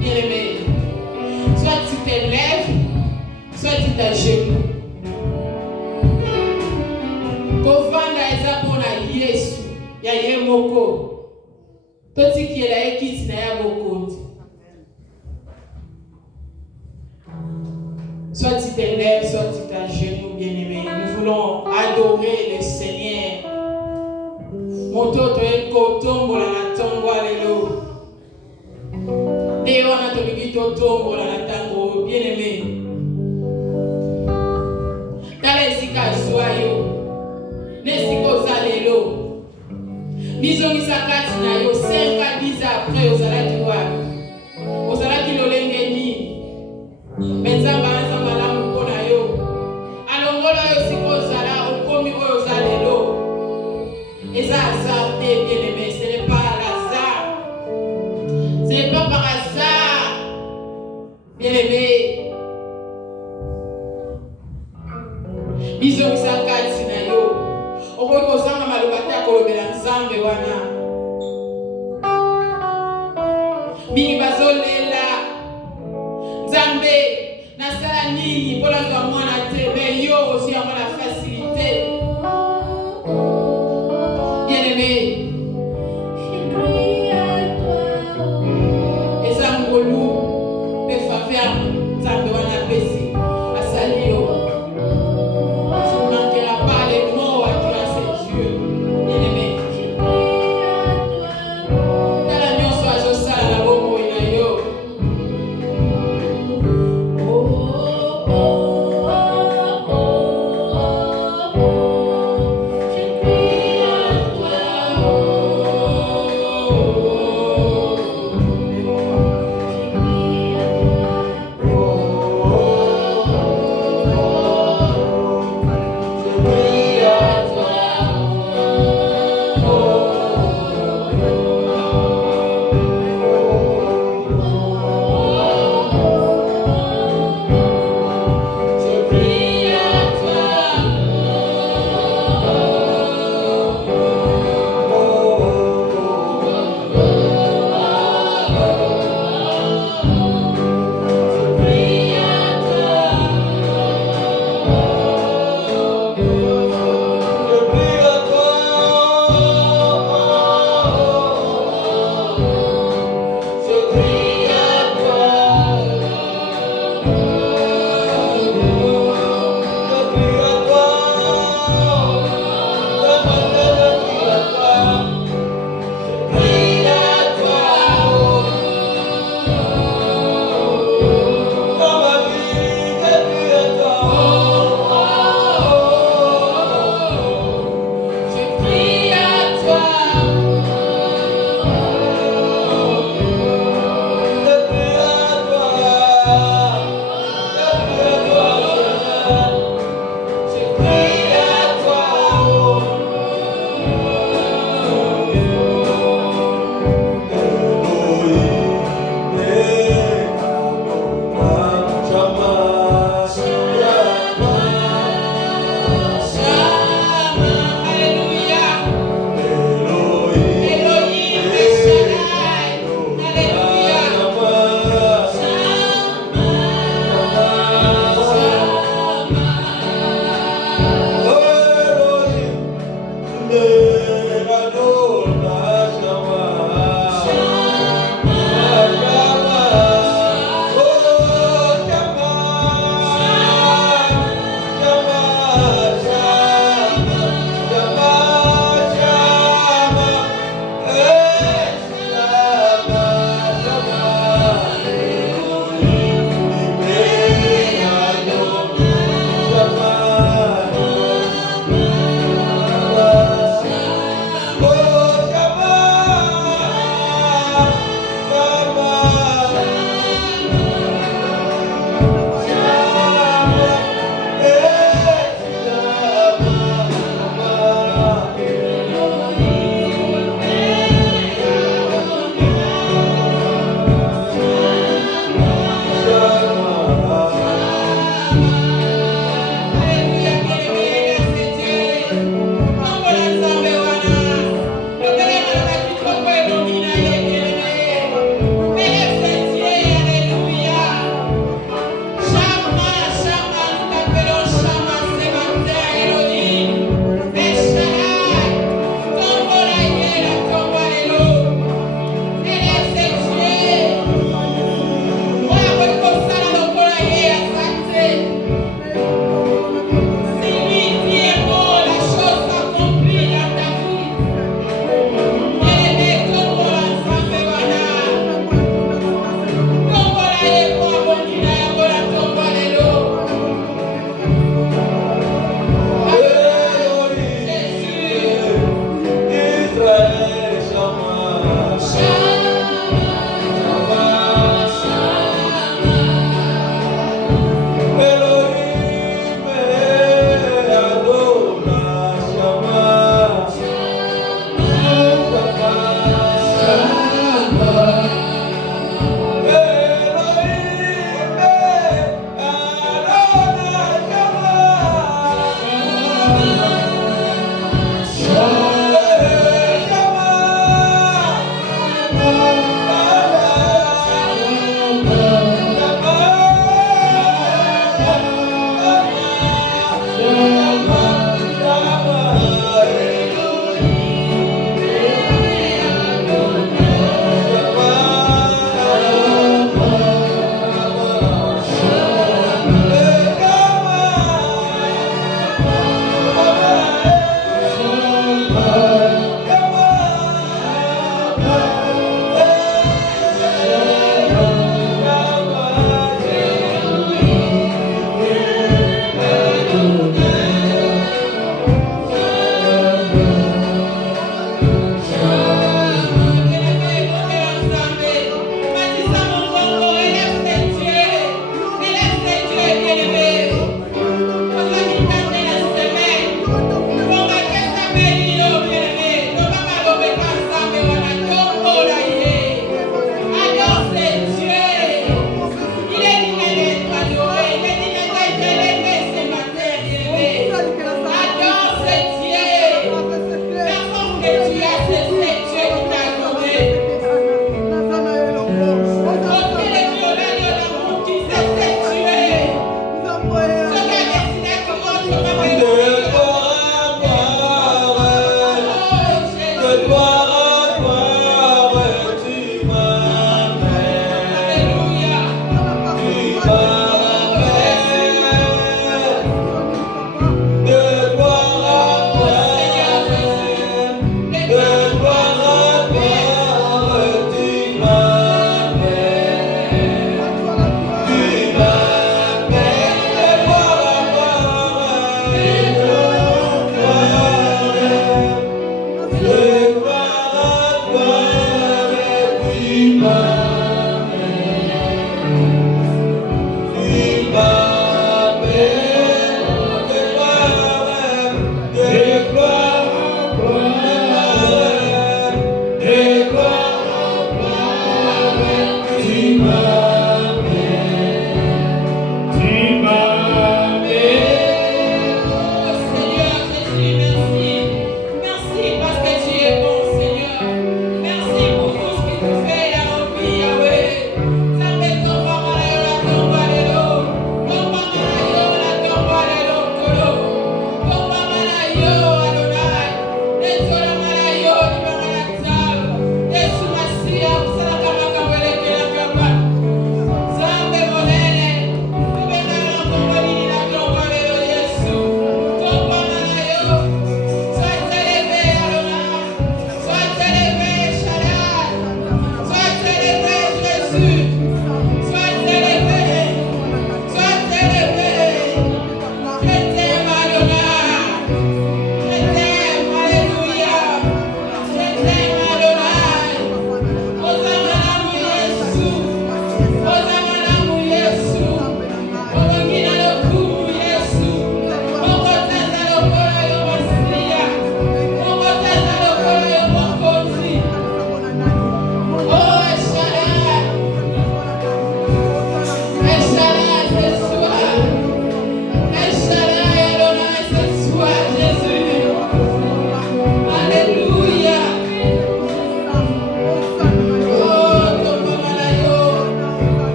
Bien-aimé, soit tu t'élèves, soit tu t'agenouilles. Kovanda eza pona Yesu ya ye moko. Toti ki ela ekiti na ya bokondi. Soit tu t'élèves, soit tu t'agenouilles, bien-aimé. Nous voulons adorer le Seigneur. Mototo ekotombola na tongo alelo. Deo na toliki totombola na tango, bien-aimé. Tala esika zwayo. Nesiko zalelo. Bizongisa kati na yo 5 à 10 après ozalaki wapi. Ozalaki lolenge nini. Benzamba nzamba la mpona yo. Alongola yo siko zala okomi oyo zalelo. Eza hasard, bien-aimé, ce n'est pas hasard. Ce n'est pas par hasard, bien-aimé. Bizongisa kati na yo. Okoki kozanga maloba te akolobela nzambe wana. Mingi bazolela. Nzambe nasala nini mpo nazwa mwana te, me yo ozwi yango na facilité. Bien-aimé, eza ngolu mpe faveur nzambe wana apesi asali yo. Tu ne manqueras pas les mots à Dieu, à ses yeux. Bien-aimé, tala nyonso azosala na bomoi na yo.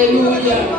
Hallelujah.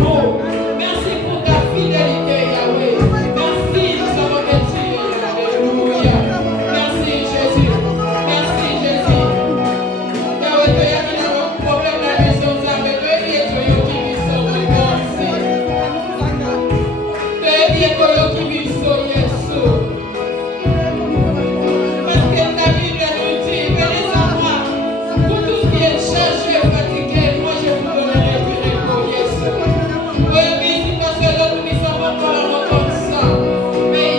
amour. Merci pour ta fidélité, Yahweh. Merci, nous sommes bénis. Alléluia. Merci, Jésus. Merci, Jésus. Yahweh, tu as mis un problème dans la maison, tu as mis un problème qui vit sur le merci. Tu as mis un problème qui vit sur Jésus. Parce que ta Bible nous dit, venez à moi, pour tout ce qui est chargé, fatigué, moi je vous donnerai du repos, Jésus. Oui, mais si parce que l'autre ne sont pas encore comme ça. Mais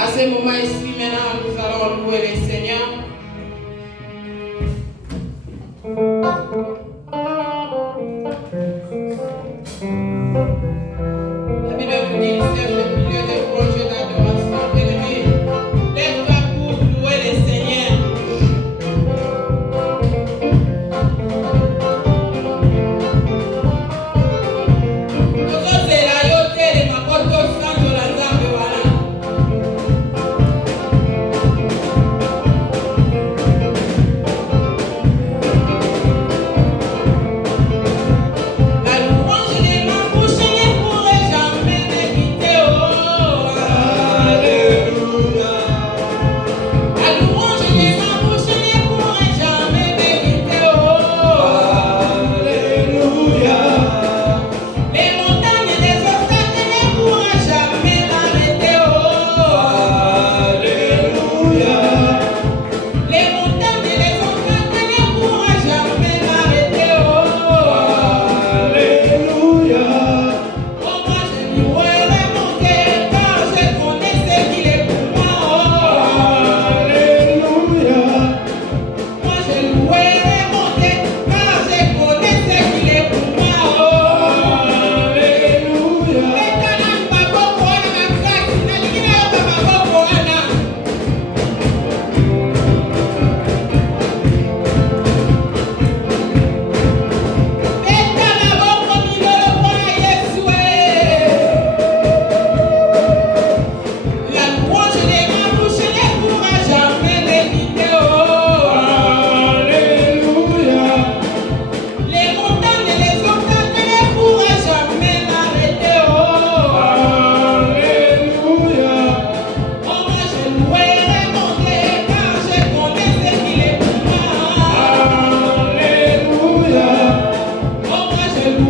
à ce moment ici, maintenant, nous allons louer le Seigneur. La Bible nous dit, c'est le milieu des projets d'adoration. Bien-aimé, lève-toi pour louer le Seigneur. Nous sommes là, yoté, les makotos, sans de la zambe, voilà.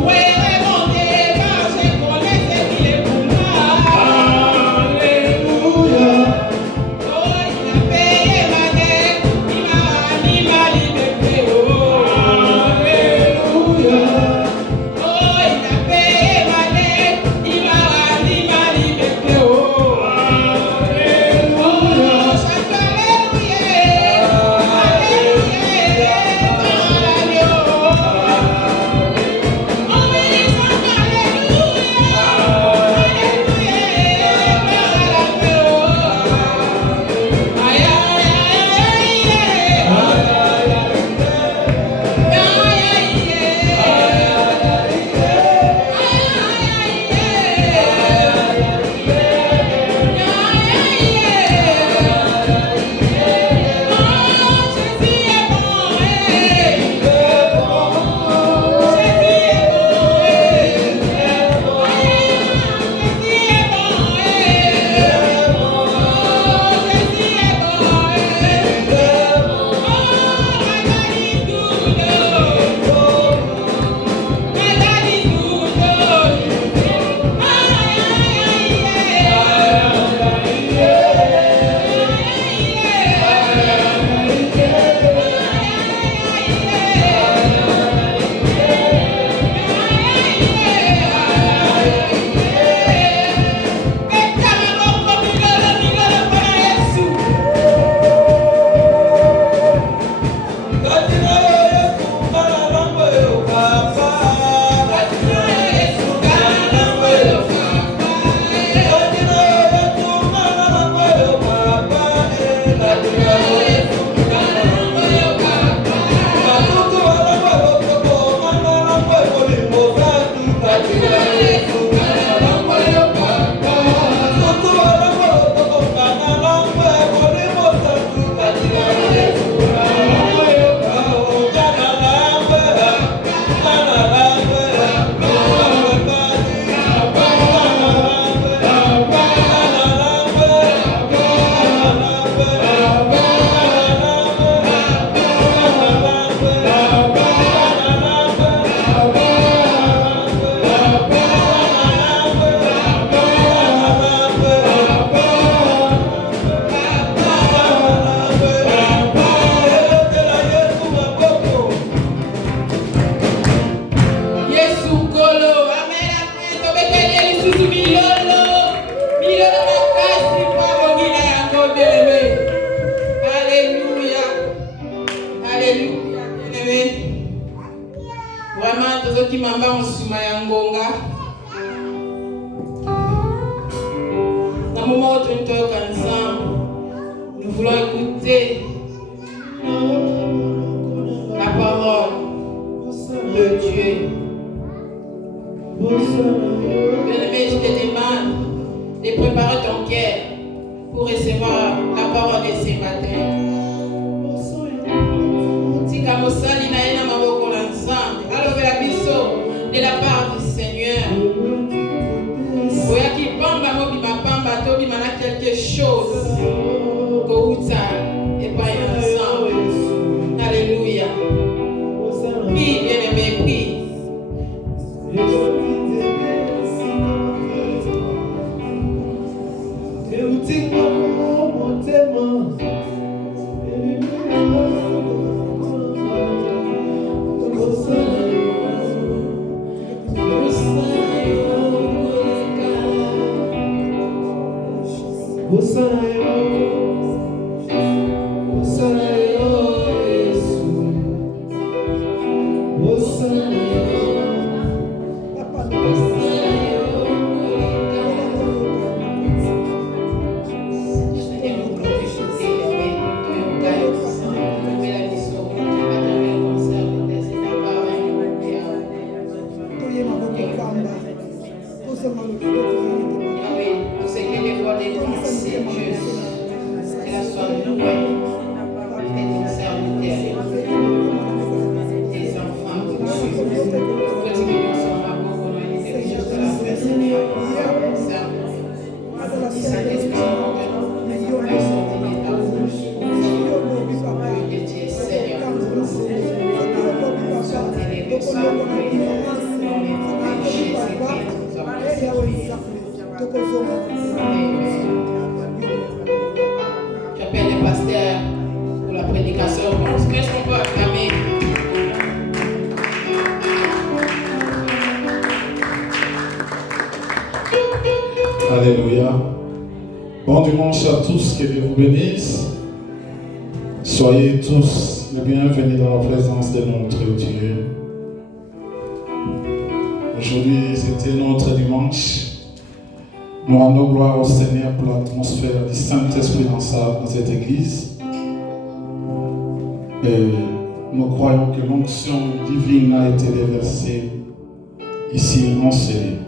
Where J'appelle le pasteur pour la prédication. Qu'est-ce qu'on peut acclamer? Alléluia. Bon dimanche à tous, que Dieu vous bénisse. Soyez tous les bienvenus dans la présence de notre Dieu. Aujourd'hui, c'était notre dimanche. Nous rendons gloire au Seigneur pour l'atmosphère du Saint-Esprit dans cette église. Et nous croyons que l'onction divine a été déversée ici en ce lieu.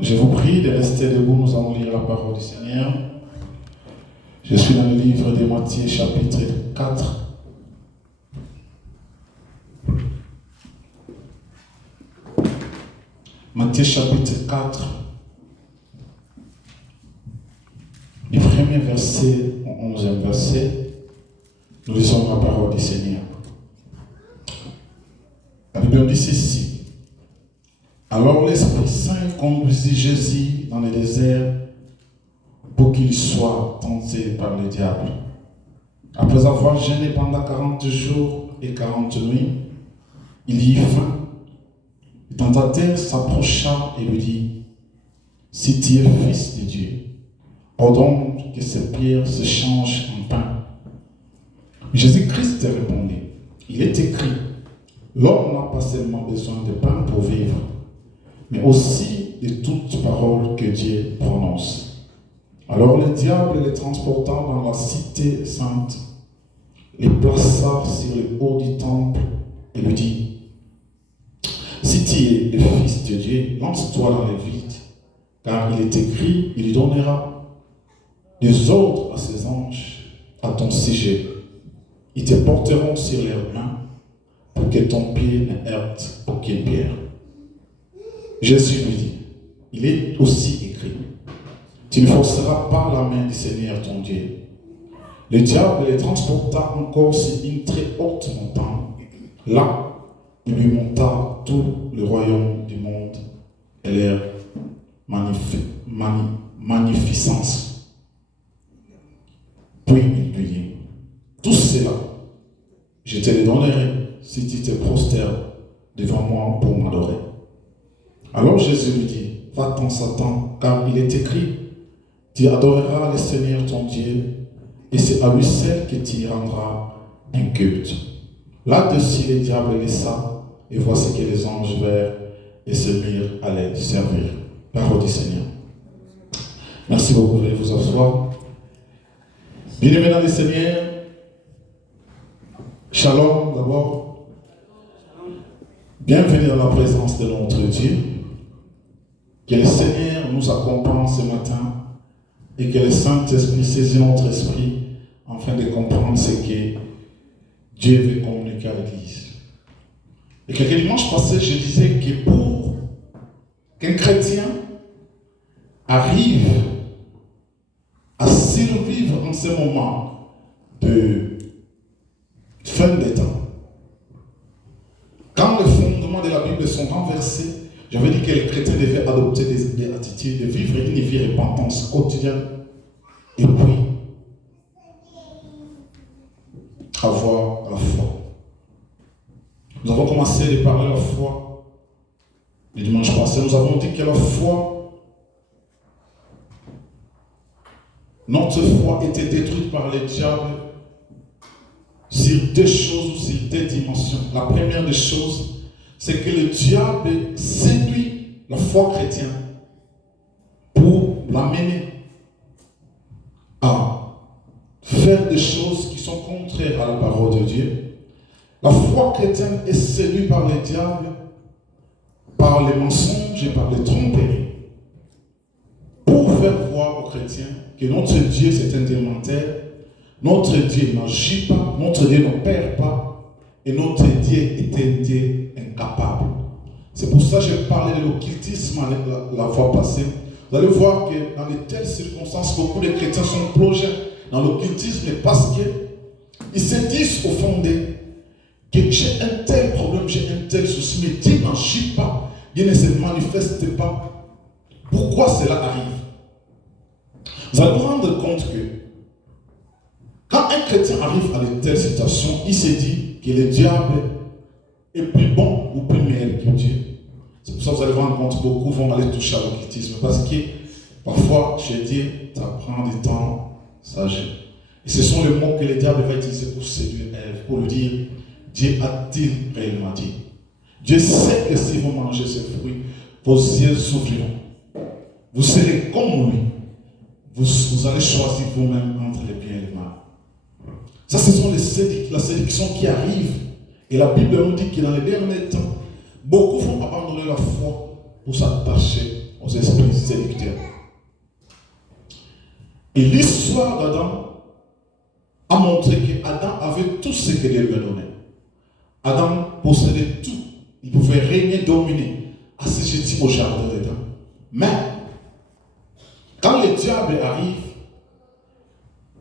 Je vous prie de rester debout, nous allons lire la parole du Seigneur. Je suis dans le livre de Matthieu chapitre 4. Matthieu chapitre 4, du premier verset au 11e verset, nous lisons la parole du Seigneur. La Bible dit ceci. Alors l'Esprit Saint conduisit Jésus dans le désert pour qu'il soit tenté par le diable. Après avoir jeûné pendant 40 jours et 40 nuits, il y eut faim. Le tentateur s'approcha et lui dit, « Si tu es fils de Dieu, ordonne que ces pierres se changent en pain. » Jésus-Christ répondit, « Il est écrit, l'homme n'a pas seulement besoin de pain pour vivre, mais aussi de toute parole que Dieu prononce. » Alors le diable les transporta dans la cité sainte, les plaça sur le haut du temple et lui dit, « Si tu es le Fils de Dieu, lance-toi dans le vide, car il est écrit, il donnera des ordres à ses anges à ton sujet. Ils te porteront sur leurs mains pour que ton pied ne heurte aucune pierre. Jésus lui dit, il est aussi écrit, tu ne forceras pas la main du Seigneur ton Dieu. Le diable les transporta encore sur une très haute montagne. Là, il lui monta tout le royaume du monde et leur magnificence. Puis il lui dit, tout cela, je te le donnerai si tu te prosternes devant moi pour m'adorer. Alors Jésus lui dit, va-t'en Satan, car il est écrit, tu adoreras le Seigneur ton Dieu, et c'est à lui seul que tu rendras un culte. Là-dessus, le diable laissa, et voici que les anges vinrent et se mirent à les servir. Parole du Seigneur. Merci beaucoup, veuillez vous asseoir. Bien-aimés dans le Seigneur, shalom d'abord. Bienvenue dans la présence de notre Dieu. Que le Seigneur nous accompagne ce matin et que le Saint-Esprit saisit notre esprit afin de comprendre ce que Dieu veut communiquer à l'Église. Et quelques dimanches passés, je disais que pour qu'un chrétien arrive à survivre en ce moment de fin des temps, quand les fondements de la Bible sont renversés, j'avais dit que les chrétiens devaient adopter des attitudes de vivre une vie de repentance quotidienne et puis avoir la foi. Nous avons commencé de parler de la foi le dimanche passé. Nous avons dit que la foi, notre foi était détruite par le diable sur deux choses ou sur deux dimensions. La première des choses, c'est que le diable séduit la foi chrétienne pour l'amener à faire des choses qui sont contraires à la parole de Dieu. La foi chrétienne est séduite par le diable, par les mensonges et par les tromperies, pour faire voir aux chrétiens que notre Dieu c'est un Dieu menteur, notre Dieu n'agit pas, notre Dieu n'opère pas, et notre Dieu est un Dieu incapable. C'est pour ça que j'ai parlé de l'occultisme la fois passée. Vous allez voir que dans de telles circonstances, beaucoup de chrétiens sont plongés dans l'occultisme parce qu'ils se disent au fond d'eux que j'ai un tel problème, j'ai un tel souci, mais Dieu n'agit pas, Dieu ne se manifeste pas. Pourquoi cela arrive? Vous allez vous rendre compte que quand un chrétien arrive à de telles situations, il se dit que le diable est plus bon ou plus meilleur que Dieu. C'est pour ça que vous allez vous rendre compte, beaucoup vont aller toucher à l'occultisme parce que parfois chez Dieu, ça prend du temps, ça gêne. Et ce sont les mots que le diable va utiliser pour séduire Ève, pour lui dire, Dieu a-t-il réellement dit? Dieu sait que si vous mangez ce fruit, vos yeux s'ouvriront. Vous serez comme lui. Vous allez choisir vous-même entre le bien et le mal. Ça, ce sont la séduction qui arrive. Et la Bible nous dit que dans les derniers temps, beaucoup vont abandonner la foi pour s'attacher aux esprits séducteurs. Et l'histoire d'Adam a montré qu'Adam avait tout ce que Dieu lui a donné. Adam possédait tout. Il pouvait régner, dominer, assujetti au jardin d'Éden. Mais, quand le diable arrive,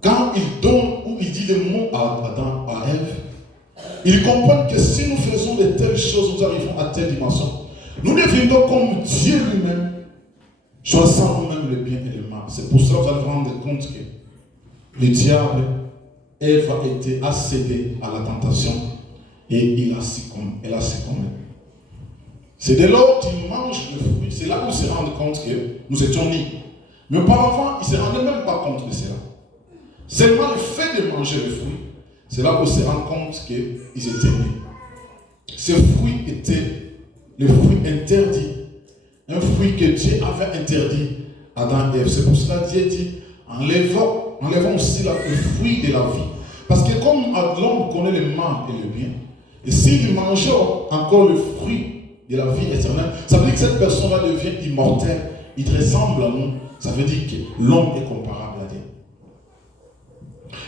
quand il donne ou il dit des mots à Adam, à Ève, il comprend que si nous faisons de telles choses, nous arrivons à telle dimension. Nous devenons comme Dieu lui-même, choisissant nous-mêmes le bien et le mal. C'est pour cela que vous allez vous rendre compte que le diable, Ève a été accédée à la tentation et elle a succombé. C'est dès lors qu'il mange le fruit, c'est là qu'on se rend compte que nous étions nés. Mais auparavant, il ne se rendait même pas compte de cela. Seulement le fait de manger le fruit, c'est là qu'on se rend compte qu'ils étaient nés. Ce fruit était le fruit interdit. Un fruit que Dieu avait interdit à Adam et Ève. C'est pour cela que Dieu dit, enlevons aussi le fruit de la vie. Parce que comme l'homme connaît le mal et le bien, et s'il mangeait encore le fruit de la vie éternelle. Ça veut dire que cette personne-là devient immortelle. Il ressemble à nous. Ça veut dire que l'homme est comparable à Dieu.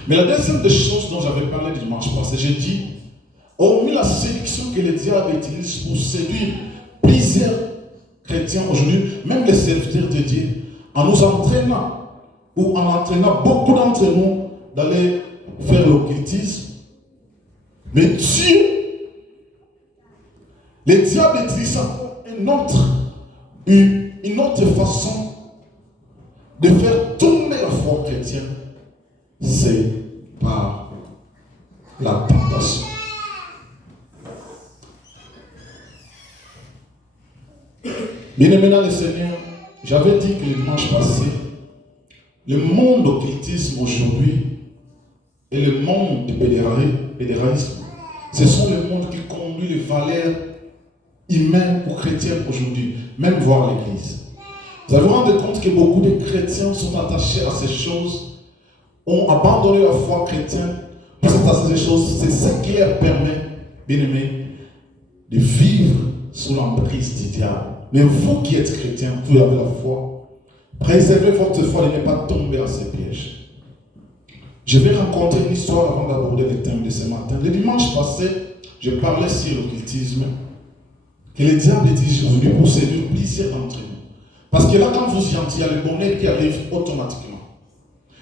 Mais la deuxième des choses dont j'avais parlé dimanche passé, j'ai dit, hormis la séduction que le diable utilise pour séduire plusieurs chrétiens aujourd'hui, même les serviteurs de Dieu, en nous entraînant, ou en entraînant beaucoup d'entre nous d'aller faire l'occultisme. Mais Dieu, le diable utilise encore une autre façon de faire tomber la foi chrétienne, c'est par la tentation. Bien-aimés dans le Seigneur, j'avais dit que le dimanche passé, le monde d'occultisme aujourd'hui et le monde du pédéralisme, ce sont les mondes qui conduisent les valeurs humaines ou chrétiennes aujourd'hui, même voir l'Église. Vous avez rendu compte que beaucoup de chrétiens sont attachés à ces choses, ont abandonné la foi chrétienne pour s'attacher à ces choses. C'est ce qui leur permet, bien aimés, de vivre sous l'emprise du diable. Mais vous qui êtes chrétiens, vous avez la foi, préservez votre foi de ne pas tomber à ces pièges. Je vais raconter une histoire avant d'aborder le thème de ce matin. Le dimanche passé, je parlais sur l'occultisme, que le diable est aujourd'hui pour séduire plusieurs d'entre nous. Parce que là, quand vous y entrez, il y a le bonheur qui arrive automatiquement.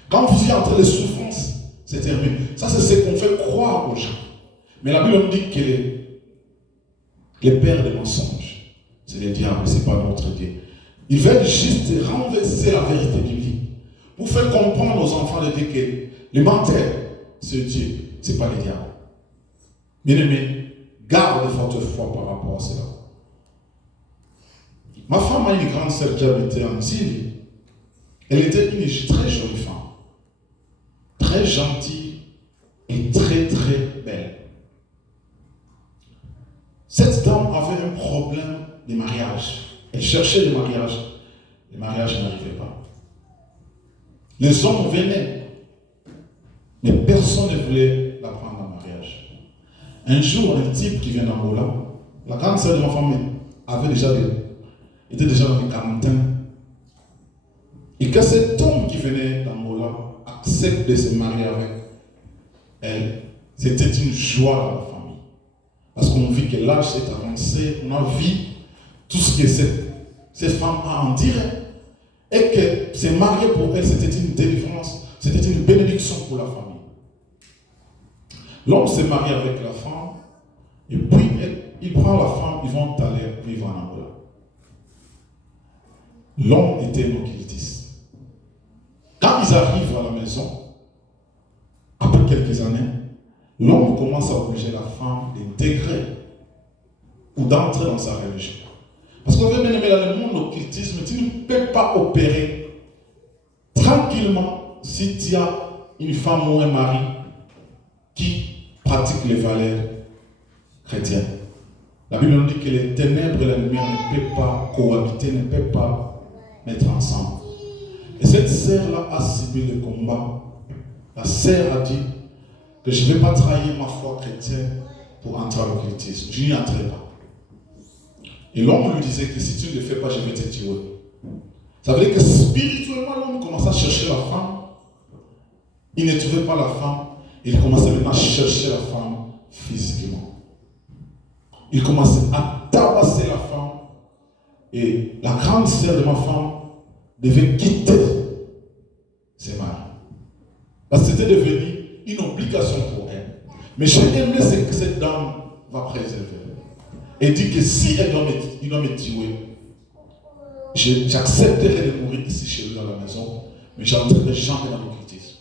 Quand vous y entrez, les souffrances, c'est terminé. Ça, c'est ce qu'on fait croire aux gens. Mais la Bible nous dit que les pères des mensonges, c'est le diable, ce n'est pas notre Dieu. Ils veulent juste renverser la vérité biblique pour faire comprendre aux enfants de Dieu que le menteur, c'est Dieu, ce n'est pas le diable. Bien-aimés, garde votre foi par rapport à cela. Ma femme a une grande sœur qui habitait en Syrie. Elle était une très jolie femme, très gentille et très très belle. Cette dame avait un problème de mariage. Elle cherchait le mariage. Le mariage n'arrivait pas. Les hommes venaient, mais personne ne voulait la prendre en mariage. Un jour, un type qui vient d'Angola, la grande sœur de ma femme était déjà dans les quarantaines. Et que cet homme qui venait d'Angola accepte de se marier avec elle, c'était une joie dans la famille. Parce qu'on vit que l'âge s'est avancé, on a vu tout ce que cette femme a à en dire. Et que se marier pour elle, c'était une délivrance, c'était une bénédiction pour la famille. L'homme s'est marié avec la femme, et puis il prend la femme, ils vont aller vivre en Angola. L'homme était un occultiste. Quand ils arrivent à la maison, après quelques années, l'homme commence à obliger la femme d'intégrer ou d'entrer dans sa religion. Parce qu'on veut bien aimer dans le monde occultisme, tu ne peux pas opérer tranquillement si tu as une femme ou un mari qui pratique les valeurs chrétiennes. La Bible nous dit que les ténèbres et la lumière ne peuvent pas cohabiter, ne peuvent pas mettre ensemble. Et cette sœur-là a subi le combat. La sœur a dit que je ne vais pas trahir ma foi chrétienne pour entrer à l'occultisme. Je n'y entrerai pas. Et l'homme lui disait que si tu ne le fais pas, je vais te tuer. Ça veut dire que spirituellement, l'homme commençait à chercher la femme. Il ne trouvait pas la femme. Il commençait maintenant à chercher la femme physiquement. Il commençait à tabasser la femme. Et la grande sœur de ma femme devait quitter ses maris. Parce que c'était devenu une obligation pour elle. Mais j'ai aimé ce que cette dame va préserver. Elle dit que si elle doit me tuer, j'accepterai de mourir ici chez lui dans la maison, mais je n'entrerai jamais dans l'occultisme.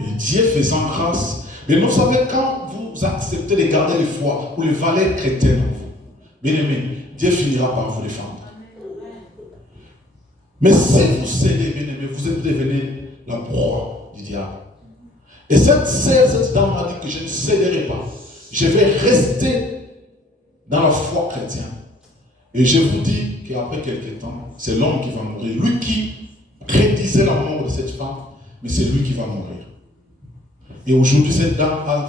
Et Dieu faisant grâce. Mais vous savez, quand vous acceptez de garder les foi ou les valeurs chrétiennes en vous, bien aimé, Dieu finira par vous défendre. Mais si vous cédez, bien aimé, vous êtes devenu la proie du diable. Et cette dame a dit que je ne céderai pas. Je vais rester dans la foi chrétienne. Et je vous dis qu'après quelques temps, c'est l'homme qui va mourir. Lui qui prédisait la mort de cette femme, mais c'est lui qui va mourir. Et aujourd'hui, cette dame a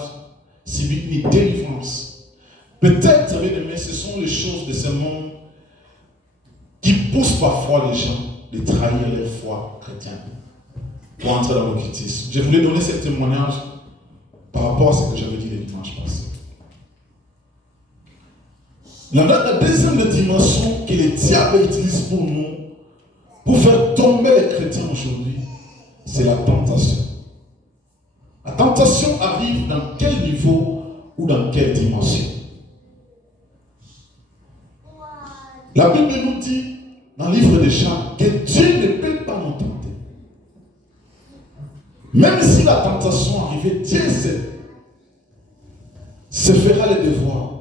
subi une délivrance. Peut-être, bien aimé, ce sont les choses de ce monde qui poussent parfois les gens de trahir leur foi chrétienne pour entrer dans l'occultisme. Je voulais donner ce témoignage par rapport à ce que j'avais dit le dimanche passé. La deuxième dimension que le diable utilise pour nous, pour faire tomber les chrétiens aujourd'hui, c'est la tentation. La tentation arrive dans quel niveau ou dans quelle dimension? La Bible nous dit, dans le livre de Jean, que Dieu ne peut pas nous tenter. Même si la tentation arrivait, Dieu se fera le devoir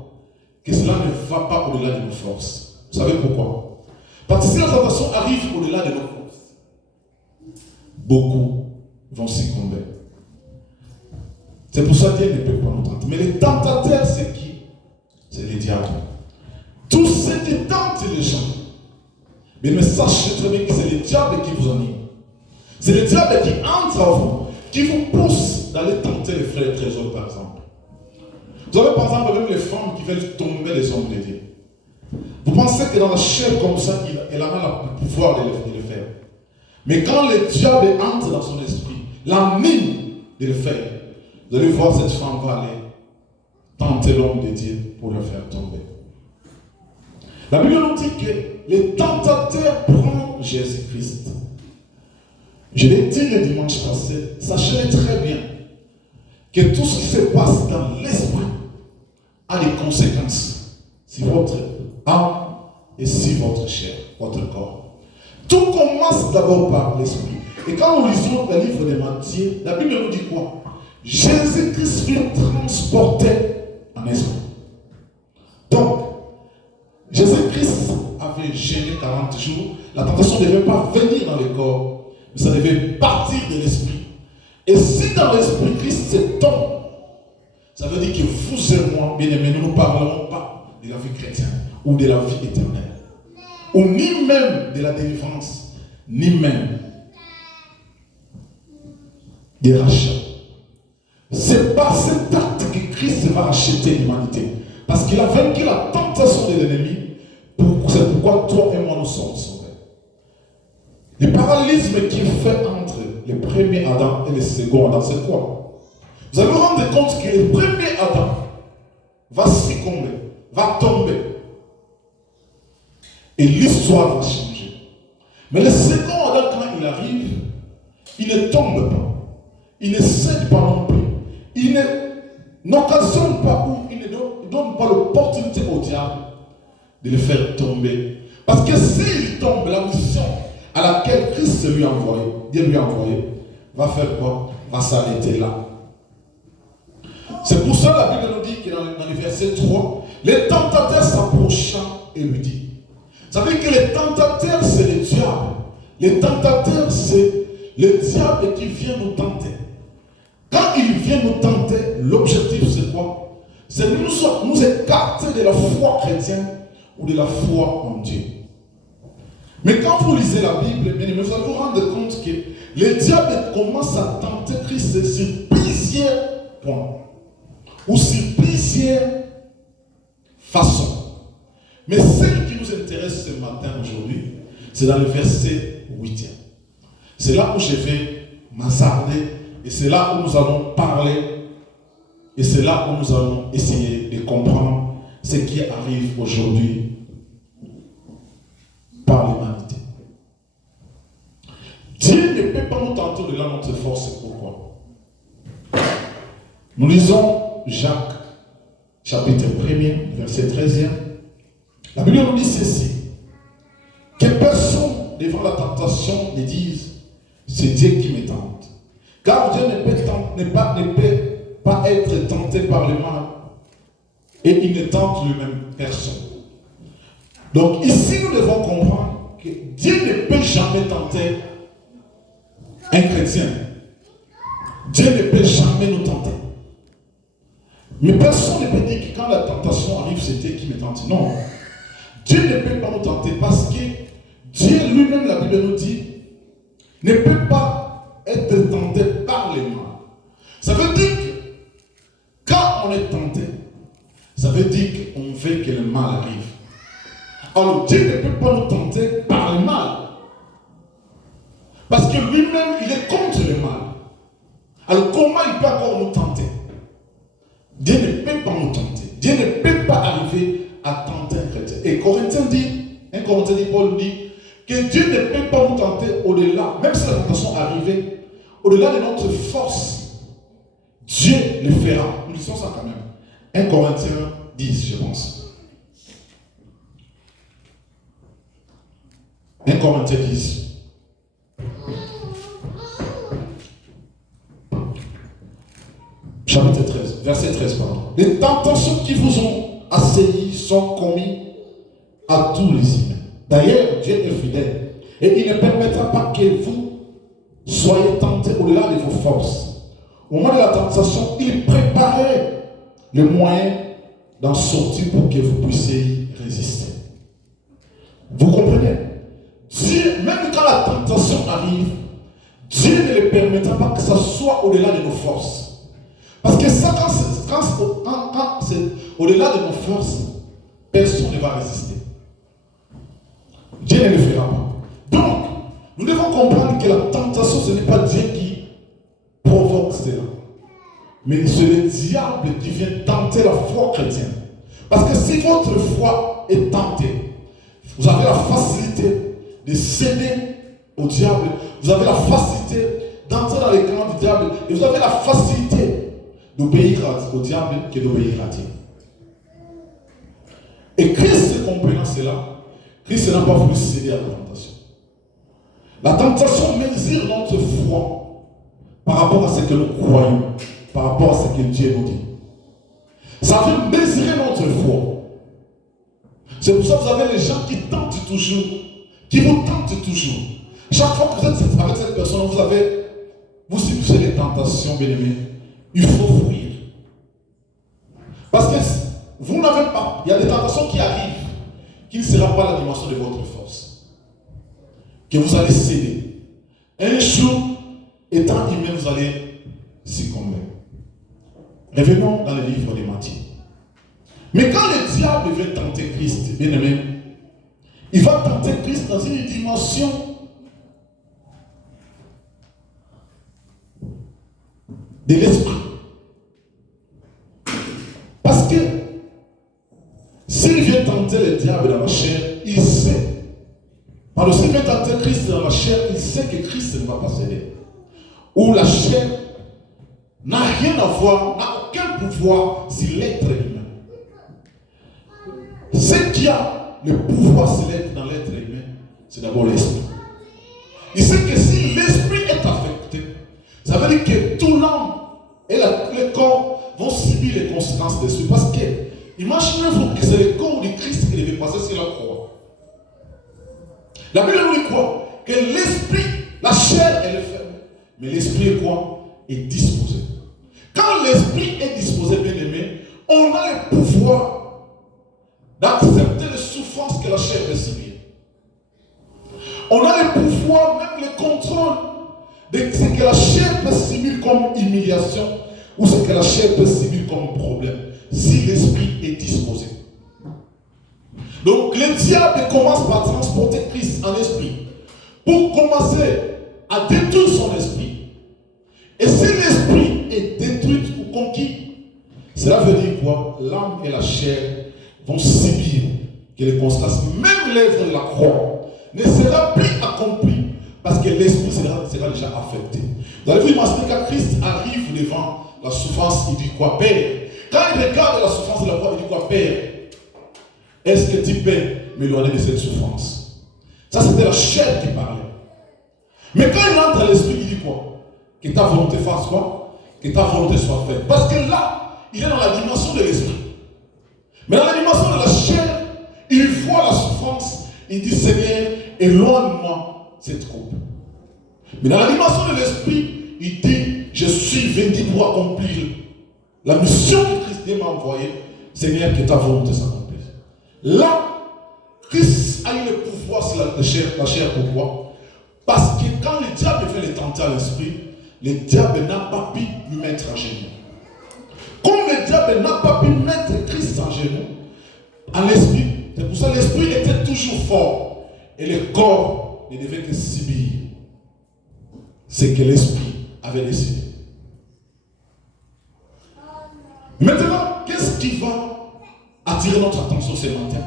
que cela ne va pas au-delà de nos forces. Vous savez pourquoi? Parce que si la tentation arrive au-delà de nos forces, beaucoup vont succomber. C'est pour ça que Dieu ne peut pas nous tenter. Mais les tentateurs, c'est qui? C'est les diables. Tous ceux qui tentent les gens. Mais sachez très bien que c'est le diable qui vous anime. C'est le diable qui entre en vous, qui vous pousse d'aller tenter les frères et trésors, par exemple. Vous avez par exemple même les femmes qui veulent tomber les hommes de Dieu. Vous pensez que dans la chair comme ça, elle a le pouvoir de le faire. Mais quand le diable entre dans son esprit, l'anime de le faire, vous allez voir cette femme va aller tenter l'homme de Dieu pour le faire tomber. La Bible nous dit que les tentateurs prennent Jésus-Christ. Je l'ai dit le dimanche passé, sachez très bien que tout ce qui se passe dans l'esprit a des conséquences sur votre âme et sur votre chair, votre corps. Tout commence d'abord par l'esprit. Et quand nous lisons le livre de Matthieu, la Bible nous dit quoi? Jésus-Christ fut transporté en esprit. Donc, Jésus-Christ avait gêné 40 jours. La tentation ne devait pas venir dans le corps, mais ça devait partir de l'esprit. Et si dans l'esprit Christ se tombe, ça veut dire que vous et moi, bien aimés, nous ne parlons pas de la vie chrétienne ou de la vie éternelle, ou ni même de la délivrance, ni même des rachats. C'est par cet acte que Christ va racheter l'humanité. Parce qu'il a vaincu la tentation de l'ennemi. C'est pourquoi toi et moi nous sommes sauvés. Le parallélisme qui est fait entre le premier Adam et le second Adam, c'est quoi? Vous allez vous rendre compte que le premier Adam va succomber, va tomber. Et l'histoire va changer. Mais le second Adam, quand il arrive, il ne tombe pas. Il ne cède pas non plus. Il n'occasionne pas ou il ne donne pas l'opportunité au diable de le faire tomber. Parce que s'il tombe, la mission à laquelle Christ lui a envoyé, Dieu lui a envoyé, va faire quoi? Va s'arrêter là. C'est pour ça que la Bible nous dit que dans le verset 3, les tentateurs s'approchant et lui dit. Ça veut dire que les tentateurs, c'est le diable. Les tentateurs, c'est le diable qui vient nous tenter. Quand il vient nous tenter, l'objectif c'est quoi? C'est de nous écarter de la foi chrétienne ou de la foi en Dieu. Mais quand vous lisez la Bible, vous allez vous rendre compte que le diable commence à tenter Christ sur plusieurs points ou sur plusieurs façons. Mais celle qui nous intéresse ce matin aujourd'hui, c'est dans le verset 8e. C'est là où je vais m'attarder. Et c'est là où nous allons parler, et c'est là où nous allons essayer de comprendre ce qui arrive aujourd'hui par l'humanité. Dieu ne peut pas nous tenter de là notre force, c'est pourquoi. Nous lisons Jacques, chapitre 1er, verset 13e. La Bible nous dit ceci, que personne devant la tentation ne dise, c'est Dieu qui me tente. Car Dieu ne peut pas être tenté par le mal. Et il ne tente lui-même personne. Donc ici, nous devons comprendre que Dieu ne peut jamais tenter un chrétien. Dieu ne peut jamais nous tenter. Mais personne ne peut dire que quand la tentation arrive, c'est Dieu qui me tente. Non. Dieu ne peut pas nous tenter parce que Dieu lui-même, la Bible nous dit, ne peut pas être tenté par les mal. Ça veut dire que quand on est tenté, ça veut veut dire qu'on veut que le mal arrive. Alors Dieu ne peut pas nous tenter par le mal. Parce que lui-même, il est contre le mal. Alors comment il peut encore nous tenter? Dieu ne peut pas nous tenter. Dieu ne peut pas arriver à tenter un chrétien. Et Corinthiens dit, Paul dit, que Dieu ne peut pas nous tenter au-delà, même si la tentation arrivée, au-delà de notre force, Dieu le fera. Nous lisons ça quand même. 1 Corinthiens 10, je pense. 1 Corinthiens 10. Chapitre 13, verset 13, pardon. Les tentations qui vous ont assaillis sont commises à tous les humains. D'ailleurs, Dieu est fidèle et il ne permettra pas que vous soyez tentés au-delà de vos forces. Au moment de la tentation, il préparait le moyen d'en sortir pour que vous puissiez résister. Vous comprenez? Dieu, même quand la tentation arrive, Dieu ne le permettra pas que ça soit au-delà de nos forces. Parce que ça, quand c'est au-delà de nos forces, personne ne va résister. Dieu ne le fera pas. Donc, nous devons comprendre que la tentation, ce n'est pas Dieu qui provoque cela. Mais c'est le diable qui vient tenter la foi chrétienne. Parce que si votre foi est tentée, vous avez la facilité de céder au diable, vous avez la facilité d'entrer dans les camps du diable, et vous avez la facilité d'obéir au diable que d'obéir à Dieu. Et Christ, comprenant cela, Christ n'a pas voulu céder à la tentation. La tentation mesure notre foi par rapport à ce que nous croyons, par rapport à ce que Dieu nous dit. Ça veut mesurer notre foi. C'est pour ça que vous avez les gens qui tentent toujours, qui vous tentent toujours. Chaque fois que vous êtes avec cette personne, vous subissez les tentations, bien aimés. Il faut fuir. Parce que vous n'avez pas, il y a des tentations qui arrivent, qui ne sera pas la dimension de votre force. Que vous allez céder. Un jour, étant humain, vous allez succomber. Revenons dans le livre de Matthieu. Mais quand le diable veut tenter Christ, bien aimé, il va tenter Christ dans une dimension de l'esprit. Parce que s'il vient tenter le diable dans la chair, il sait. Alors s'il vient tenter Christ dans la chair, il sait que Christ ne va pas céder. Ou la chair n'a rien à voir, n'a aucun pouvoir sur l'être humain. Ce qui a le pouvoir sur l'être dans l'être humain, c'est d'abord l'esprit. Il sait que si l'esprit est affecté, ça veut dire que tout l'âme et le corps vont subir les conséquences de l'esprit. Parce que, imaginez-vous que c'est le corps du Christ qui devait passer sur la croix. La Bible nous dit quoi? Que l'esprit, la chair, elle est ferme. Mais l'esprit est quoi? Est disposé. Quand l'esprit est disposé, bien aimé, on a le pouvoir d'accepter les souffrances que la chair peut subir. On a le pouvoir, même le contrôle de ce que la chair peut subir comme humiliation ou ce que la chair peut subir comme problème, si l'esprit est disposé. Donc le diable commence par transporter Christ en esprit pour commencer à détruire son esprit. Et si l'esprit est détruit ou conquis, cela veut dire quoi? L'âme et la chair vont subir que les conséquences, même l'œuvre de la croix, ne sera plus accomplie parce que l'esprit sera déjà affecté. Vous allez vous imaginer quand Christ arrive devant la souffrance, il dit quoi? Père. Quand il regarde la souffrance de la croix, il dit quoi? Père, est-ce que tu peux m'éloigner de cette souffrance? Ça, c'était la chair qui parlait. Mais quand il entre à l'esprit, il dit quoi? Que ta volonté fasse quoi? Que ta volonté soit faite. Parce que là, il est dans la dimension de l'esprit. Mais dans la dimension de la chair, il voit la souffrance. Il dit, Seigneur, éloigne-moi cette coupe. Mais dans la dimension de l'esprit, il dit, je suis venu pour accomplir la mission que Christ m'a envoyée. Seigneur, que ta volonté s'accomplisse. Là, Christ a eu le pouvoir sur la chair. Pourquoi? Parce que quand le diable fait les tenter à l'esprit, le diable n'a pas pu lui mettre en genoux. Comme le diable n'a pas pu mettre Christ en genoux, genoux. En l'esprit, c'est pour ça que l'esprit était toujours fort. Et le corps ne devait que subir ce que l'esprit avait décidé. Maintenant, qu'est-ce qui va attirer notre attention ce matin?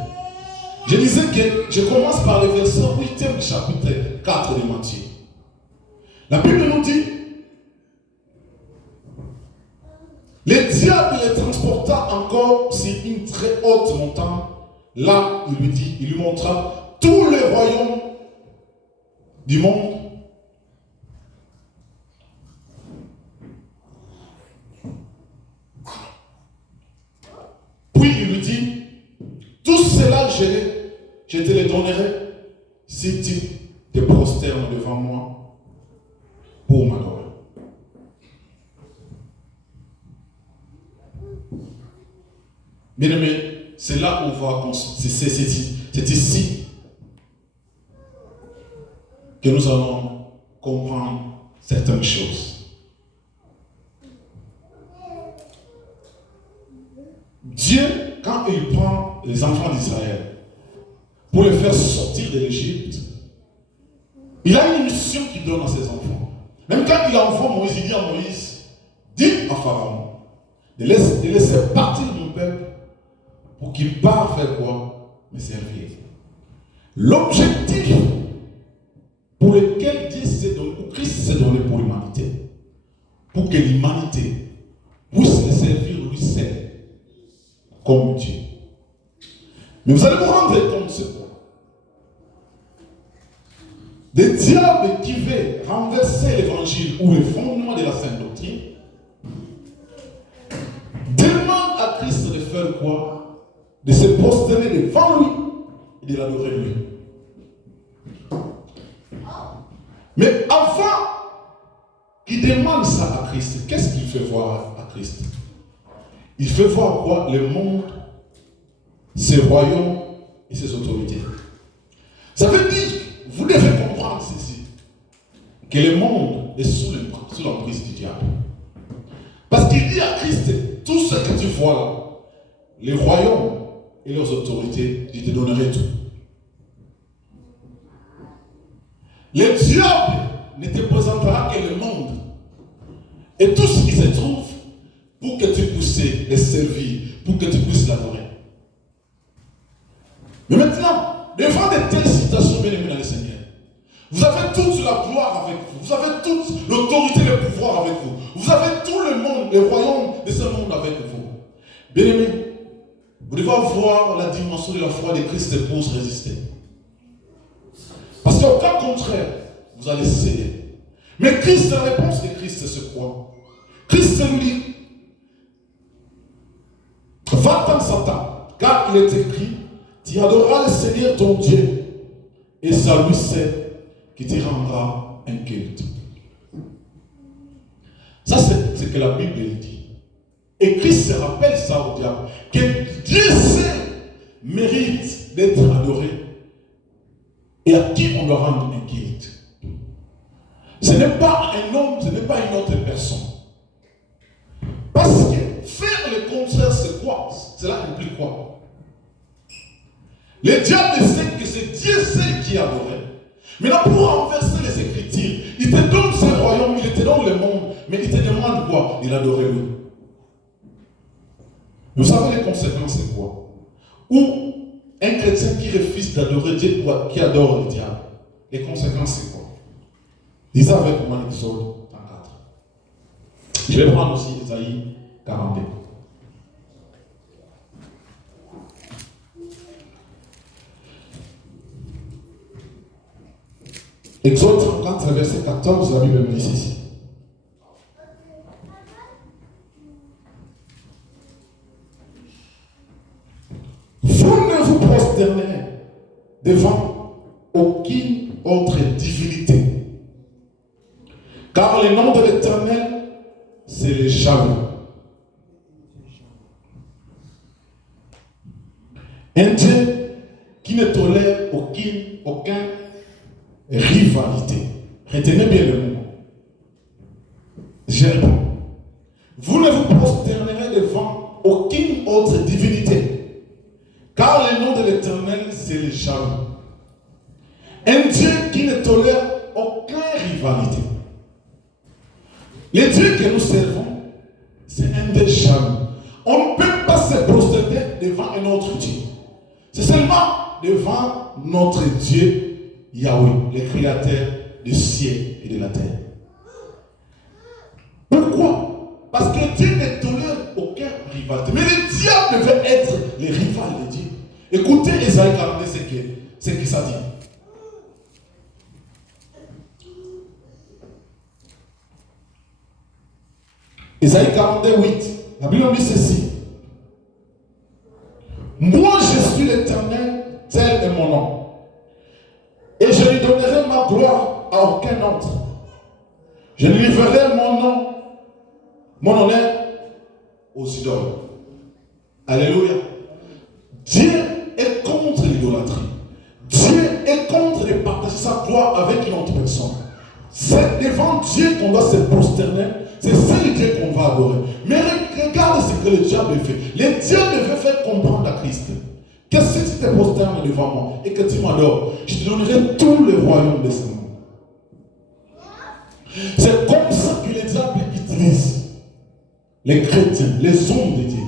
Je disais que je commence par le verset 8e du chapitre 4 de Matthieu. La Bible nous dit, le diable les transporta encore sur une très haute montagne. Là, il lui montra tous les royaumes du monde. Puis il lui dit, tout cela je te les donnerai si tu te prosternes devant moi pour m'adorer. Bien aimé, c'est là où on va, c'est ici que nous allons comprendre certaines choses. Dieu, quand il prend les enfants d'Israël pour les faire sortir de l'Égypte, il a une mission qu'il donne à ses enfants. Même quand il envoie Moïse, il dit à Moïse, dis à Pharaon de laisser partir mon peuple pour qu'il parte faire quoi? Me servir. L'objectif pour lequel Dieu s'est donné, ou Christ s'est donné pour l'humanité, pour que l'humanité puisse le servir lui seul, comme Dieu. Mais vous allez vous rendre compte de ce point. Des diables qui veulent renverser l'évangile ou le fondement de la sainte doctrine demandent à Christ de faire quoi? De se prosterner devant lui et de l'adorer lui. Mais avant qu'il demande ça à Christ, qu'est-ce qu'il fait voir à Christ? Il fait voir quoi? Le monde, ses royaumes et ses autorités. Ça veut dire, vous devez comprendre ceci, que le monde est sous l'emprise du diable. Parce qu'il dit à Christ, tout ce que tu vois là, les royaumes et leurs autorités, je te donnerai tout. Le diable ne te présentera que le monde et tout ce qui se trouve pour que tu puisses le servir, pour que tu puisses l'adorer. Mais maintenant, devant de telles situations, bien aimés dans le Seigneur, vous avez toute la gloire avec vous, vous avez toute l'autorité et le pouvoir avec vous, vous avez tout le monde, le royaume de ce monde avec vous. Bien aimés, vous devez avoir la dimension de la foi de Christ pour se résister. Parce qu'au cas contraire, vous allez céder. Mais Christ, la réponse de Christ, c'est quoi? Christ lui dit, va-t'en Satan, car il est écrit, tu adoreras le Seigneur ton Dieu, et ça lui c'est qui te rendra un culte. Ça c'est ce que la Bible dit. Et Christ se rappelle ça au diable, que Dieu seul mérite d'être adoré et à qui on doit rendre un culte. Ce n'est pas un homme, ce n'est pas une autre personne. Parce que faire le contraire, c'est quoi? Cela implique quoi? Le diable sait que c'est Dieu seul qui est adoré. Maintenant, pour renverser les Écritures, il te donne ce royaume, il te donne le monde, mais il te demande quoi? Il adore lui. Vous savez les conséquences, c'est quoi? Ou un chrétien qui refuse d'adorer Dieu, qui adore le diable. Les conséquences, c'est quoi? Lisez avec moi l'Exode 34. Je vais prendre aussi Isaïe 42. Exode 34, verset 14, la Bible me dit ceci. Vous ne vous prosternerez devant aucune autre divinité, car le nom de l'Éternel, c'est le jaloux. Un Dieu qui ne tolère aucun rivalité. Retenez bien le mot. Je réponds. Vous ne vous prosternerez devant aucune autre divinité, c'est le jaloux. Un Dieu qui ne tolère aucune rivalité. Le Dieu que nous servons, c'est un Dieu jaloux. On ne peut pas se prosterner devant un autre Dieu. C'est seulement devant notre Dieu, Yahweh, le créateur du ciel et de la terre. Pourquoi? Parce que Dieu ne tolère aucun rivalité. Mais le diable veut être le rival de Dieu. Écoutez Esaïe 42, ce que ça dit. Esaïe 42, 8. La Bible dit ceci. Moi, je suis l'Éternel, tel est mon nom. Et je lui donnerai ma gloire à aucun autre. Je lui livrerai mon nom, mon honneur aux idoles. Alléluia. Dieu est contre l'idolâtrie. Dieu est contre de partager sa gloire avec une autre personne. C'est devant Dieu qu'on doit se prosterner. C'est seul Dieu qu'on va adorer. Mais regarde ce que le diable fait. Le diable veut faire comprendre à Christ. Qu'est-ce que tu te prosternes devant moi et que tu m'adores? Je te donnerai tout le royaume de ce monde. C'est comme ça que le diable utilise les chrétiens, les hommes de Dieu.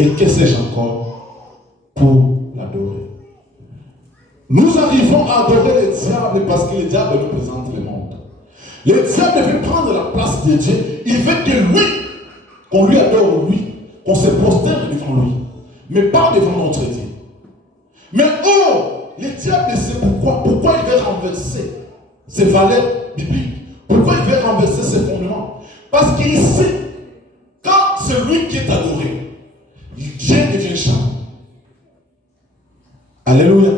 Et que sais-je encore pour l'adorer? Nous arrivons à adorer le diable parce que le diable nous présente le monde. Le diable veut prendre la place de Dieu. Il veut que lui, qu'on lui adore lui, qu'on se prosterne devant lui, mais pas devant notre Dieu. Mais oh, le diable sait pourquoi. Pourquoi il veut renverser ses valeurs bibliques? Pourquoi il veut renverser ses fondements? Parce qu'il sait, quand celui qui est adoré, Dieu devient charmant. Alléluia.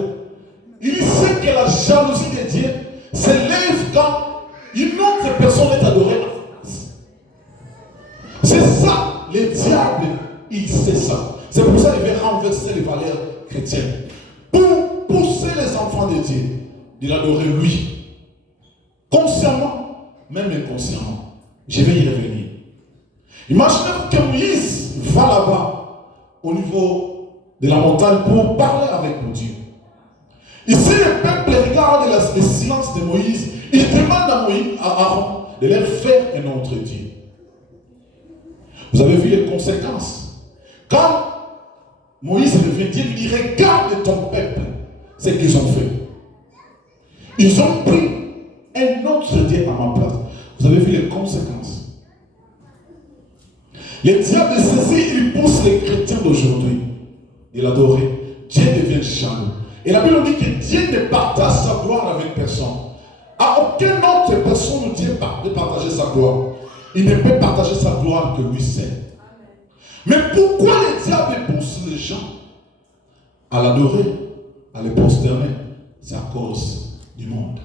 Il sait que la jalousie de Dieu s'élève quand une autre personne est adorée à sa place. C'est ça, le diable, il sait ça. C'est pour ça qu'il veut renverser les valeurs chrétiennes. Pour pousser les enfants de Dieu de l'adorer lui. Consciemment, même inconsciemment. Je vais y revenir. Imaginez que Moïse va là-bas, au niveau de la montagne, pour parler avec Dieu. Ici, le peuple regarde le silence de Moïse. Il demande à Moïse, à Aaron, de leur faire un autre Dieu. Vous avez vu les conséquences. Quand Moïse revient, Dieu lui dit, regarde ton peuple, ce qu'ils ont fait. Ils ont pris un autre Dieu à ma place. Vous avez vu les conséquences. Le diable saisit, il pousse les chrétiens d'aujourd'hui de l'adorer. Dieu devient jaloux. Et la Bible dit que Dieu ne partage sa gloire avec personne. À aucune autre personne Dieu de partager sa gloire. Il ne peut partager sa gloire que lui seul. Mais pourquoi le diable pousse les gens à l'adorer, à le prosterner? C'est à cause du monde.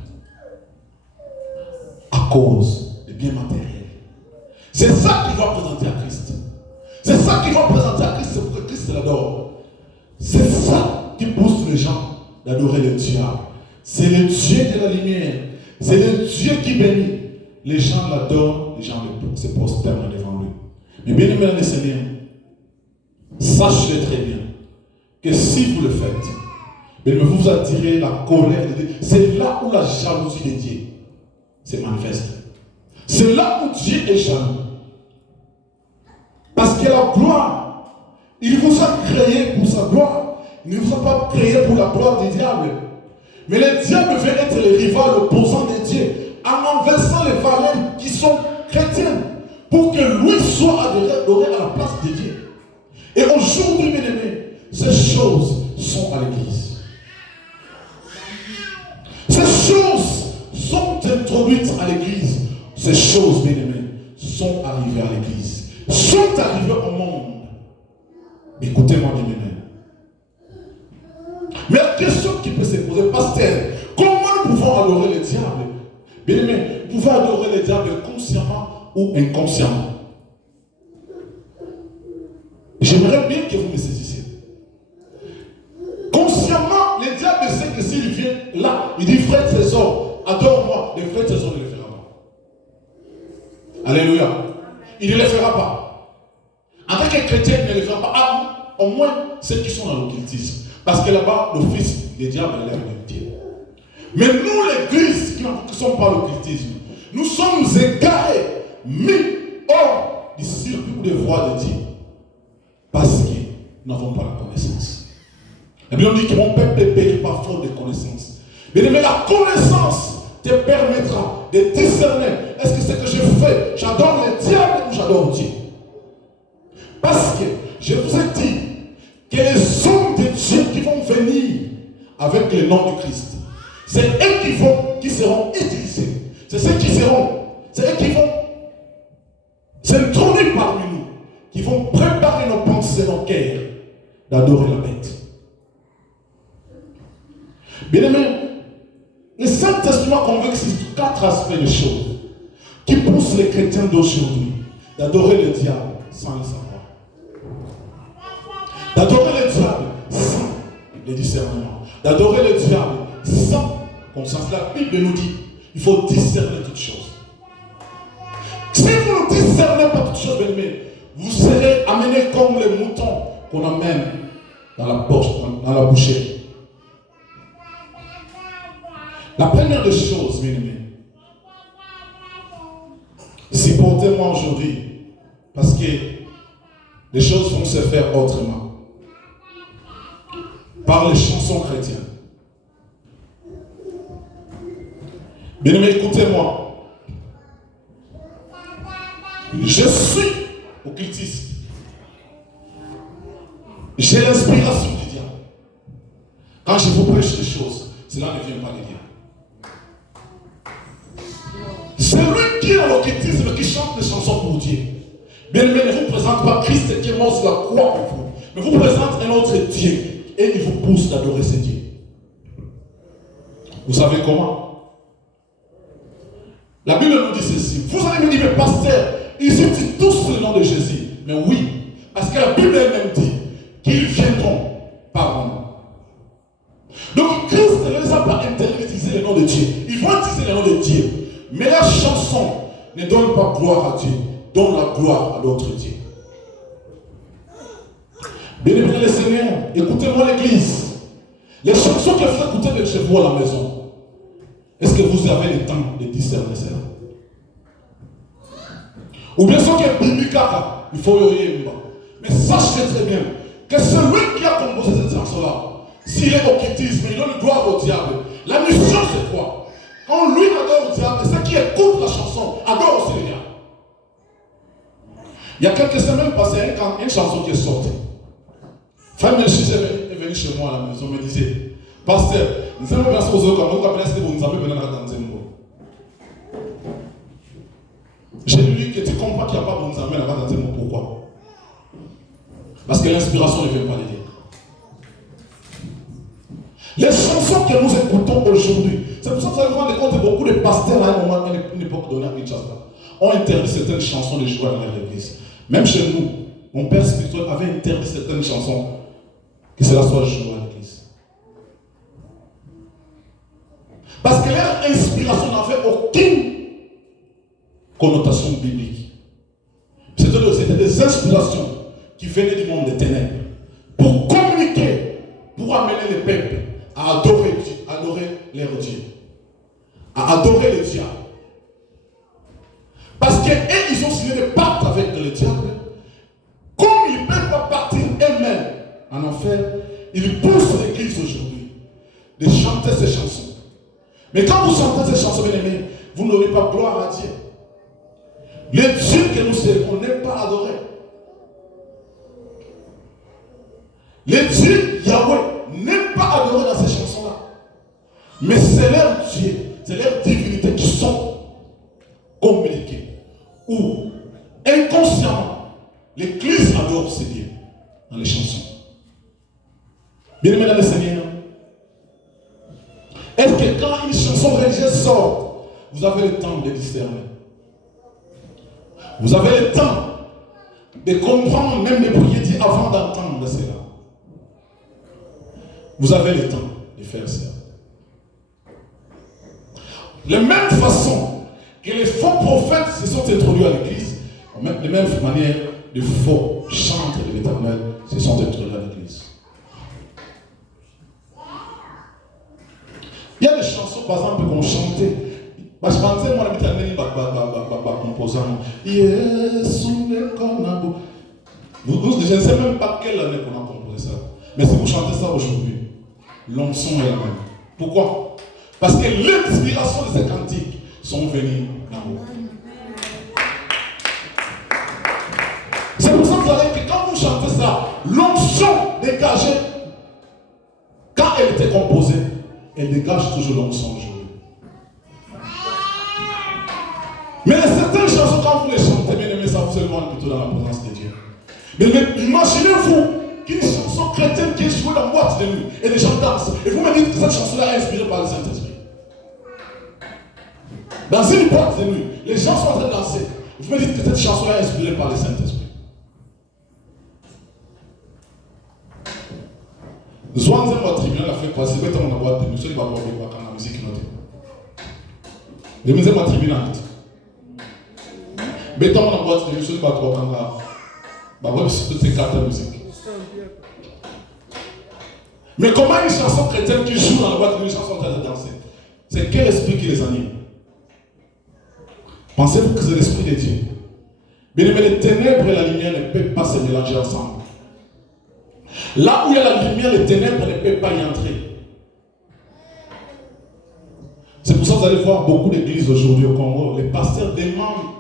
À cause des biens matériels. C'est ça qu'il va présenter à Christ. C'est ça qu'il va présenter à Christ pour que Christ l'adore. C'est ça qui pousse les gens d'adorer le diable. C'est le Dieu de la lumière. C'est le Dieu qui bénit. Les gens l'adorent, les gens se prosternent devant lui. Mais bien aimé dans le Seigneur, sachez très bien que si vous le faites, vous attirez la colère de Dieu. C'est là où la jalousie de Dieu se manifeste. C'est là où Dieu est jaloux. Parce que la gloire, il vous a créé pour sa gloire. Il ne vous a pas créé pour la gloire du diable. Mais le diable veut être le rival opposant de Dieu en renversant les valeurs qui sont chrétiennes pour que lui soit adoré à la place de Dieu. Et aujourd'hui, mes amis, ces choses sont à l'église. Ces choses sont introduites à l'église. Ces choses, mes amis, sont arrivées à l'église. Sont arrivées au monde. Écoutez-moi, mes amis. Mais la question qui peut se poser, pasteur, comment nous pouvons adorer le diable? Bien aimé, vous pouvez adorer le diable consciemment ou inconsciemment. J'aimerais bien que vous me saisissiez. Consciemment, le diable sait que s'il vient là, il dit frère trésor, adore-moi. Le frère trésor ne le fera pas. Alléluia. Il ne le fera pas. En tant que chrétien, il ne le fera pas. Ah, au moins ceux qui sont dans l'occultisme. Parce que là-bas, le fils, le diable, il est de Dieu. Mais nous, l'église, qui ne sommes pas l'occultisme, nous sommes égarés, mis hors du circuit ou des voies de Dieu. Parce que nous n'avons pas la connaissance. La Bible dit que mon peuple est péché par faute de connaissance. Mais la connaissance te permettra de discerner. Est-ce que ce que je fais, j'adore le diable ou j'adore Dieu? Parce que je vous ai dit que les hommes de Dieu qui vont venir avec le nom de Christ, c'est eux qui seront utilisés. C'est eux qui vont s'introduire parmi nous, qui vont préparer nos pensées, nos cœurs, d'adorer la bête. Bien aimé, le Saint-Testament convainc sur 4 aspects de choses qui poussent les chrétiens d'aujourd'hui d'adorer le diable sans le savoir. D'adorer le diable sans le discernement. D'adorer le diable sans conscience. La Bible nous dit il faut discerner toutes choses. Si vous ne discernez pas toutes choses, bien aimé, vous serez amenés comme les moutons qu'on amène dans la boucherie. La première des choses, bien aimé, supportez-moi aujourd'hui, parce que les choses vont se faire autrement. Par les chansons chrétiennes. Bien aimé, écoutez-moi. Je suis occultiste. J'ai l'inspiration du diable. Quand je vous prêche des choses, cela ne vient pas de Dieu. C'est lui qui est dans l'occultisme qui chante des chansons pour Dieu. Bien aimé, ne vous présente pas Christ qui est mort sur la croix pour vous, mais vous présente un autre Dieu et il vous pousse d'adorer ce Dieu. Vous savez comment? La Bible nous dit ceci. Vous allez me dire, mais pasteur, ils utilisent tous le nom de Jésus. Mais oui, parce que la Bible elle-même dit qu'ils viendront par mon nom. Donc Christ ne les a pas interdit d'utiliser le nom de Dieu. Ils vont utiliser le nom de Dieu. Mais la chanson ne donne pas gloire à Dieu, donne la gloire à d'autres dieux. Bien-aimés les Seigneurs, écoutez-moi l'église. Les chansons que vous écoutez de chez vous à la maison, est-ce que vous avez le temps de discerner cela? Ou bien ce qui est biblicaka, il faut y aller. Mais sachez très bien que celui qui a composé cette chanson-là, s'il est occultisme, il donne gloire au diable. La mission c'est quoi? Quand lui adore le diable, ceux qui écoutent la chanson adorent aussi le diable. Il y a quelques semaines passées, une chanson qui est sortie. Frère Melchis est venu chez moi à la maison, me disait, pasteur, nous allons bien aux autres, nous appelons ce que vous avez besoin dans un mot. J'ai lu que tu comprends qu'il n'y a pas de nous amener là-bas dans un mot. Pourquoi? Parce que l'inspiration ne vient pas de Dieu. Les chansons que nous écoutons aujourd'hui, c'est pour ça que vous allez vous rendre compte que beaucoup de pasteurs à un moment, à une époque donnée à Kinshasa, ont interdit certaines chansons de jouer dans l'église. Même chez nous, mon père spirituel avait interdit certaines chansons que cela soit joué à l'église. Parce que leur inspiration n'avait aucune connotation biblique. C'était des inspirations qui venaient du monde des ténèbres pour communiquer, pour amener les peuples à adorer Dieu, adorer leur Dieu, à adorer le diable. Parce qu'eux, ils ont signé des pactes avec le diable. Comme ils ne peuvent pas partir eux-mêmes en enfer, ils poussent l'église aujourd'hui de chanter ces chansons. Mais quand vous chantez ces chansons, bien aimés, vous n'aurez pas gloire à Dieu. Le Dieu que nous servons n'est pas adoré. Le Dieu Yahweh n'est pas adoré dans ces chansons-là. Mais c'est leur Dieu, c'est leur divinité qui sont communiquées. Ou inconsciemment, l'Église adore ces dieux dans les chansons. Bien aimés dans le Seigneur, est-ce que quand une chanson religieuse sort, vous avez le temps de discerner? Vous avez le temps de comprendre, même de prier Dieu avant d'entendre cela. Vous avez le temps de faire ça. De la même façon que les faux prophètes se sont introduits à l'église, de la même manière, les faux chantres de l'Éternel se Ce sont des trucs à l'église. Il y a des chansons, par exemple, qu'on chantait. Je pensais, moi, je composant. Je ne sais même pas quelle année qu'on a composé ça. Mais si vous chantez ça aujourd'hui, l'onction est la même. Pourquoi? Parce que l'inspiration de ces cantiques sont venues d'en haut. C'est pour ça que vous allez que quand vous chantez ça, l'onction dégagée, quand elle était composée, elle dégage toujours l'onction aujourd'hui. Mais certaines chansons, quand vous les chantez, bien aimé, ça vous éloigne plutôt dans la présence de Dieu. Mais imaginez-vous qu'une chanson chrétienne qui est jouée dans boîte de nuit et les gens dansent. Et vous me dites que cette chanson-là est inspirée par le Saint-Esprit. Dans une boîte de nuit, les gens sont en train de danser. Vous me dites que cette chanson-là est inspirée par le Saint-Esprit. Zwanze mwa tribunal a fait quoi? C'est bête on a boîte de nuit. Celui qui va voir la musique note. Les musées mwa tribunal. Bête on a boîte de nuit. Celui qui va voir la musique. Mais comment une chanson chrétienne qui joue dans la boîte de nuit, une chanson en train de danser? C'est quel esprit qui les anime? Pensez-vous que c'est l'esprit de Dieu? Bien aimé, les ténèbres et la lumière ne peuvent pas se mélanger ensemble. Là où il y a la lumière, les ténèbres ne peuvent pas y entrer. C'est pour ça que vous allez voir beaucoup d'églises aujourd'hui au Congo. Les pasteurs demandent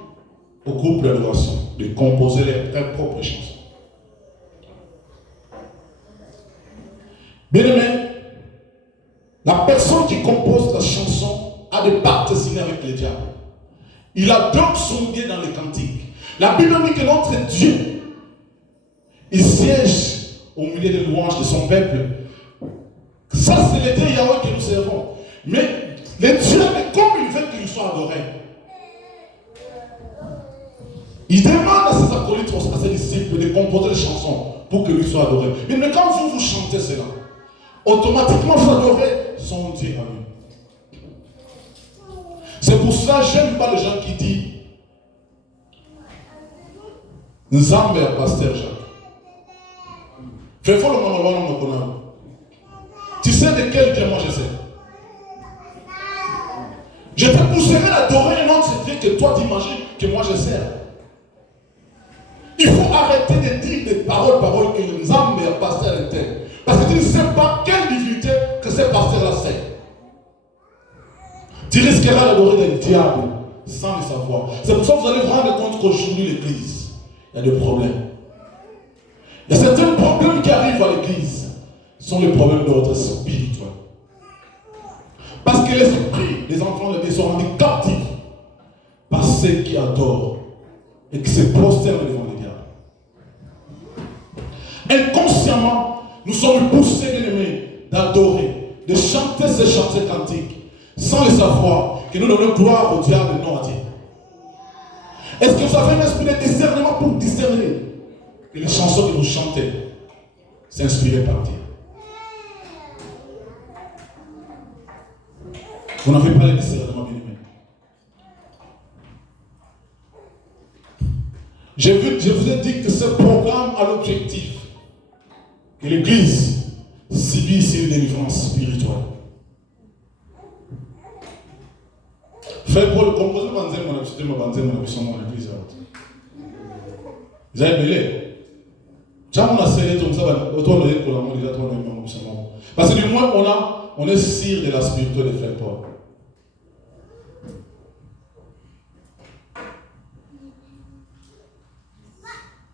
au groupe d'adoration de composer leurs propres chansons. Bien aimé, la personne qui compose la chanson a des pactes signés avec le diable. Il adore son Dieu dans les cantiques. La Bible dit que notre Dieu, il siège au milieu des louanges de son peuple. Ça, c'est le Dieu Yahweh que nous servons. Mais le Dieu, comme il veut qu'il soit adoré, il demande à ses acolytes, à ses disciples de composer des chansons pour que lui soit adoré. Mais quand vous chantez cela, automatiquement vous adorez son Dieu à lui. C'est pour cela que je n'aime pas les gens qui disent Nzambe à pasteur Jacques. Fais-moi le monologue. Tu sais de quel Dieu moi je sais. Je te pousserai d'adorer un autre Dieu que toi t'imagines que moi je sers. Il faut arrêter de dire des paroles que le Nzambe à pasteur est tel. Parce que tu ne sais pas quelle divinité que ce pasteur-là sert. Tu risqueras d'adorer des diables sans le savoir. C'est pour ça que vous allez vous rendre compte qu'aujourd'hui l'église, il y a des problèmes. Il y a certains problèmes qui arrivent à l'église. Ce sont les problèmes d'ordre spirituel. Parce que l'esprit des enfants de Dieu sont rendus captifs par ceux qui adorent et qui se prosternent devant le diable. Inconsciemment, nous sommes poussés, bien-aimés, d'adorer, de chanter ces chants cantiques, sans le savoir que nous donnons gloire au diable et non à Dieu. Est-ce que vous avez un esprit de discernement pour discerner que les chansons que vous chantez sont inspirées par Dieu? Vous n'avez pas le discernement, bien-aimé. Je vous ai dit que ce programme a l'objectif que l'Église subisse une délivrance spirituelle. Frère Paul, composez mon église. Vous avez belé. Parce que du moins, on est sûr de la spiritualité de Frère Paul.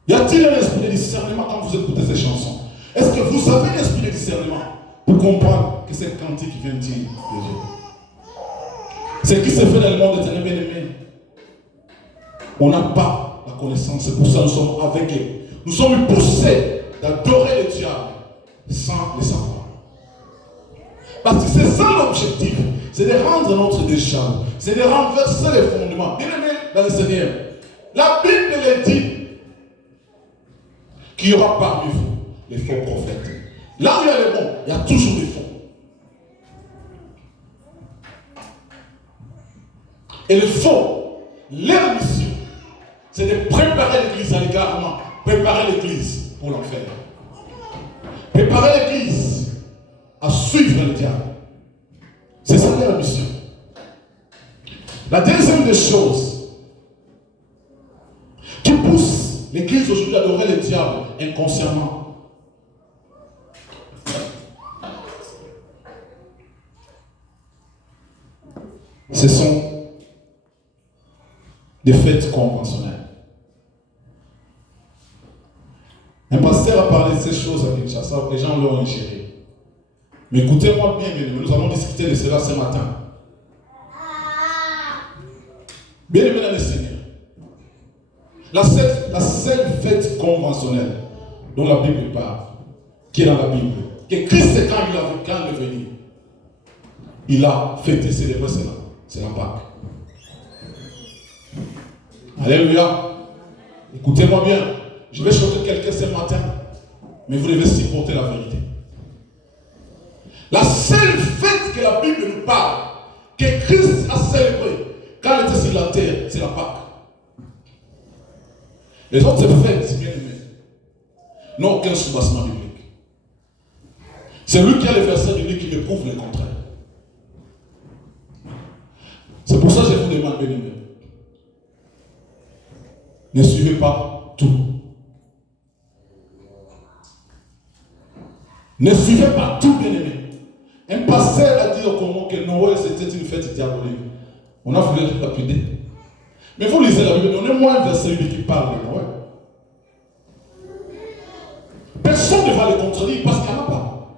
Y a-t-il un esprit de discernement quand vous écoutez ces chansons? Est-ce que vous avez un esprit de discernement pour comprendre que cette cantique vient de Dieu? Ce qui se fait dans le monde éternel, bien-aimé, on n'a pas la connaissance. C'est pour ça que nous sommes aveuglés. Nous sommes poussés d'adorer le diable sans le savoir. Parce que c'est ça l'objectif. C'est de rendre notre décharge. C'est de renverser les fondements. Bien-aimé dans le Seigneur, la Bible le dit qu'il y aura parmi vous les faux prophètes. Là où il y a les bons, il y a toujours des faux. Et le faux, leur mission, c'est de préparer l'église à l'égarement, préparer l'église pour l'enfer. préparer l'Église à suivre le diable. C'est ça la mission. La deuxième des choses qui pousse l'Église aujourd'hui à adorer le diable inconsciemment, ce sont des fêtes conventionnelles. Un pasteur a parlé de ces choses à Kinshasa, les gens l'ont ingéré. Mais écoutez-moi bien, nous allons discuter de cela ce matin. Bien aimé dans le Seigneur, la seule fête conventionnelle dont la Bible parle, qui est dans la Bible, que Christ, quand il est venu, il a fêté, célébré cela. C'est la Pâque. Alléluia. Écoutez-moi bien. Je vais choquer quelqu'un ce matin, mais vous devez supporter la vérité. La seule fête que la Bible nous parle, que Christ a célébré quand il était sur la terre, c'est la Pâque. Les autres fêtes, bien aimés, n'ont aucun soubassement biblique. C'est lui qui a le verset biblique qui me prouve le contraire. C'est pour ça que je vous demande, bien aimés, ne suivez pas tout. Ne suivez pas tout, bien aimé. Un pasteur a dit au Congo que Noël c'était une fête diabolique. On a voulu le lapider. Mais vous lisez la Bible, donnez-moi un verset qui parle de Noël. Personne ne va le contredire parce qu'il n'y en a pas.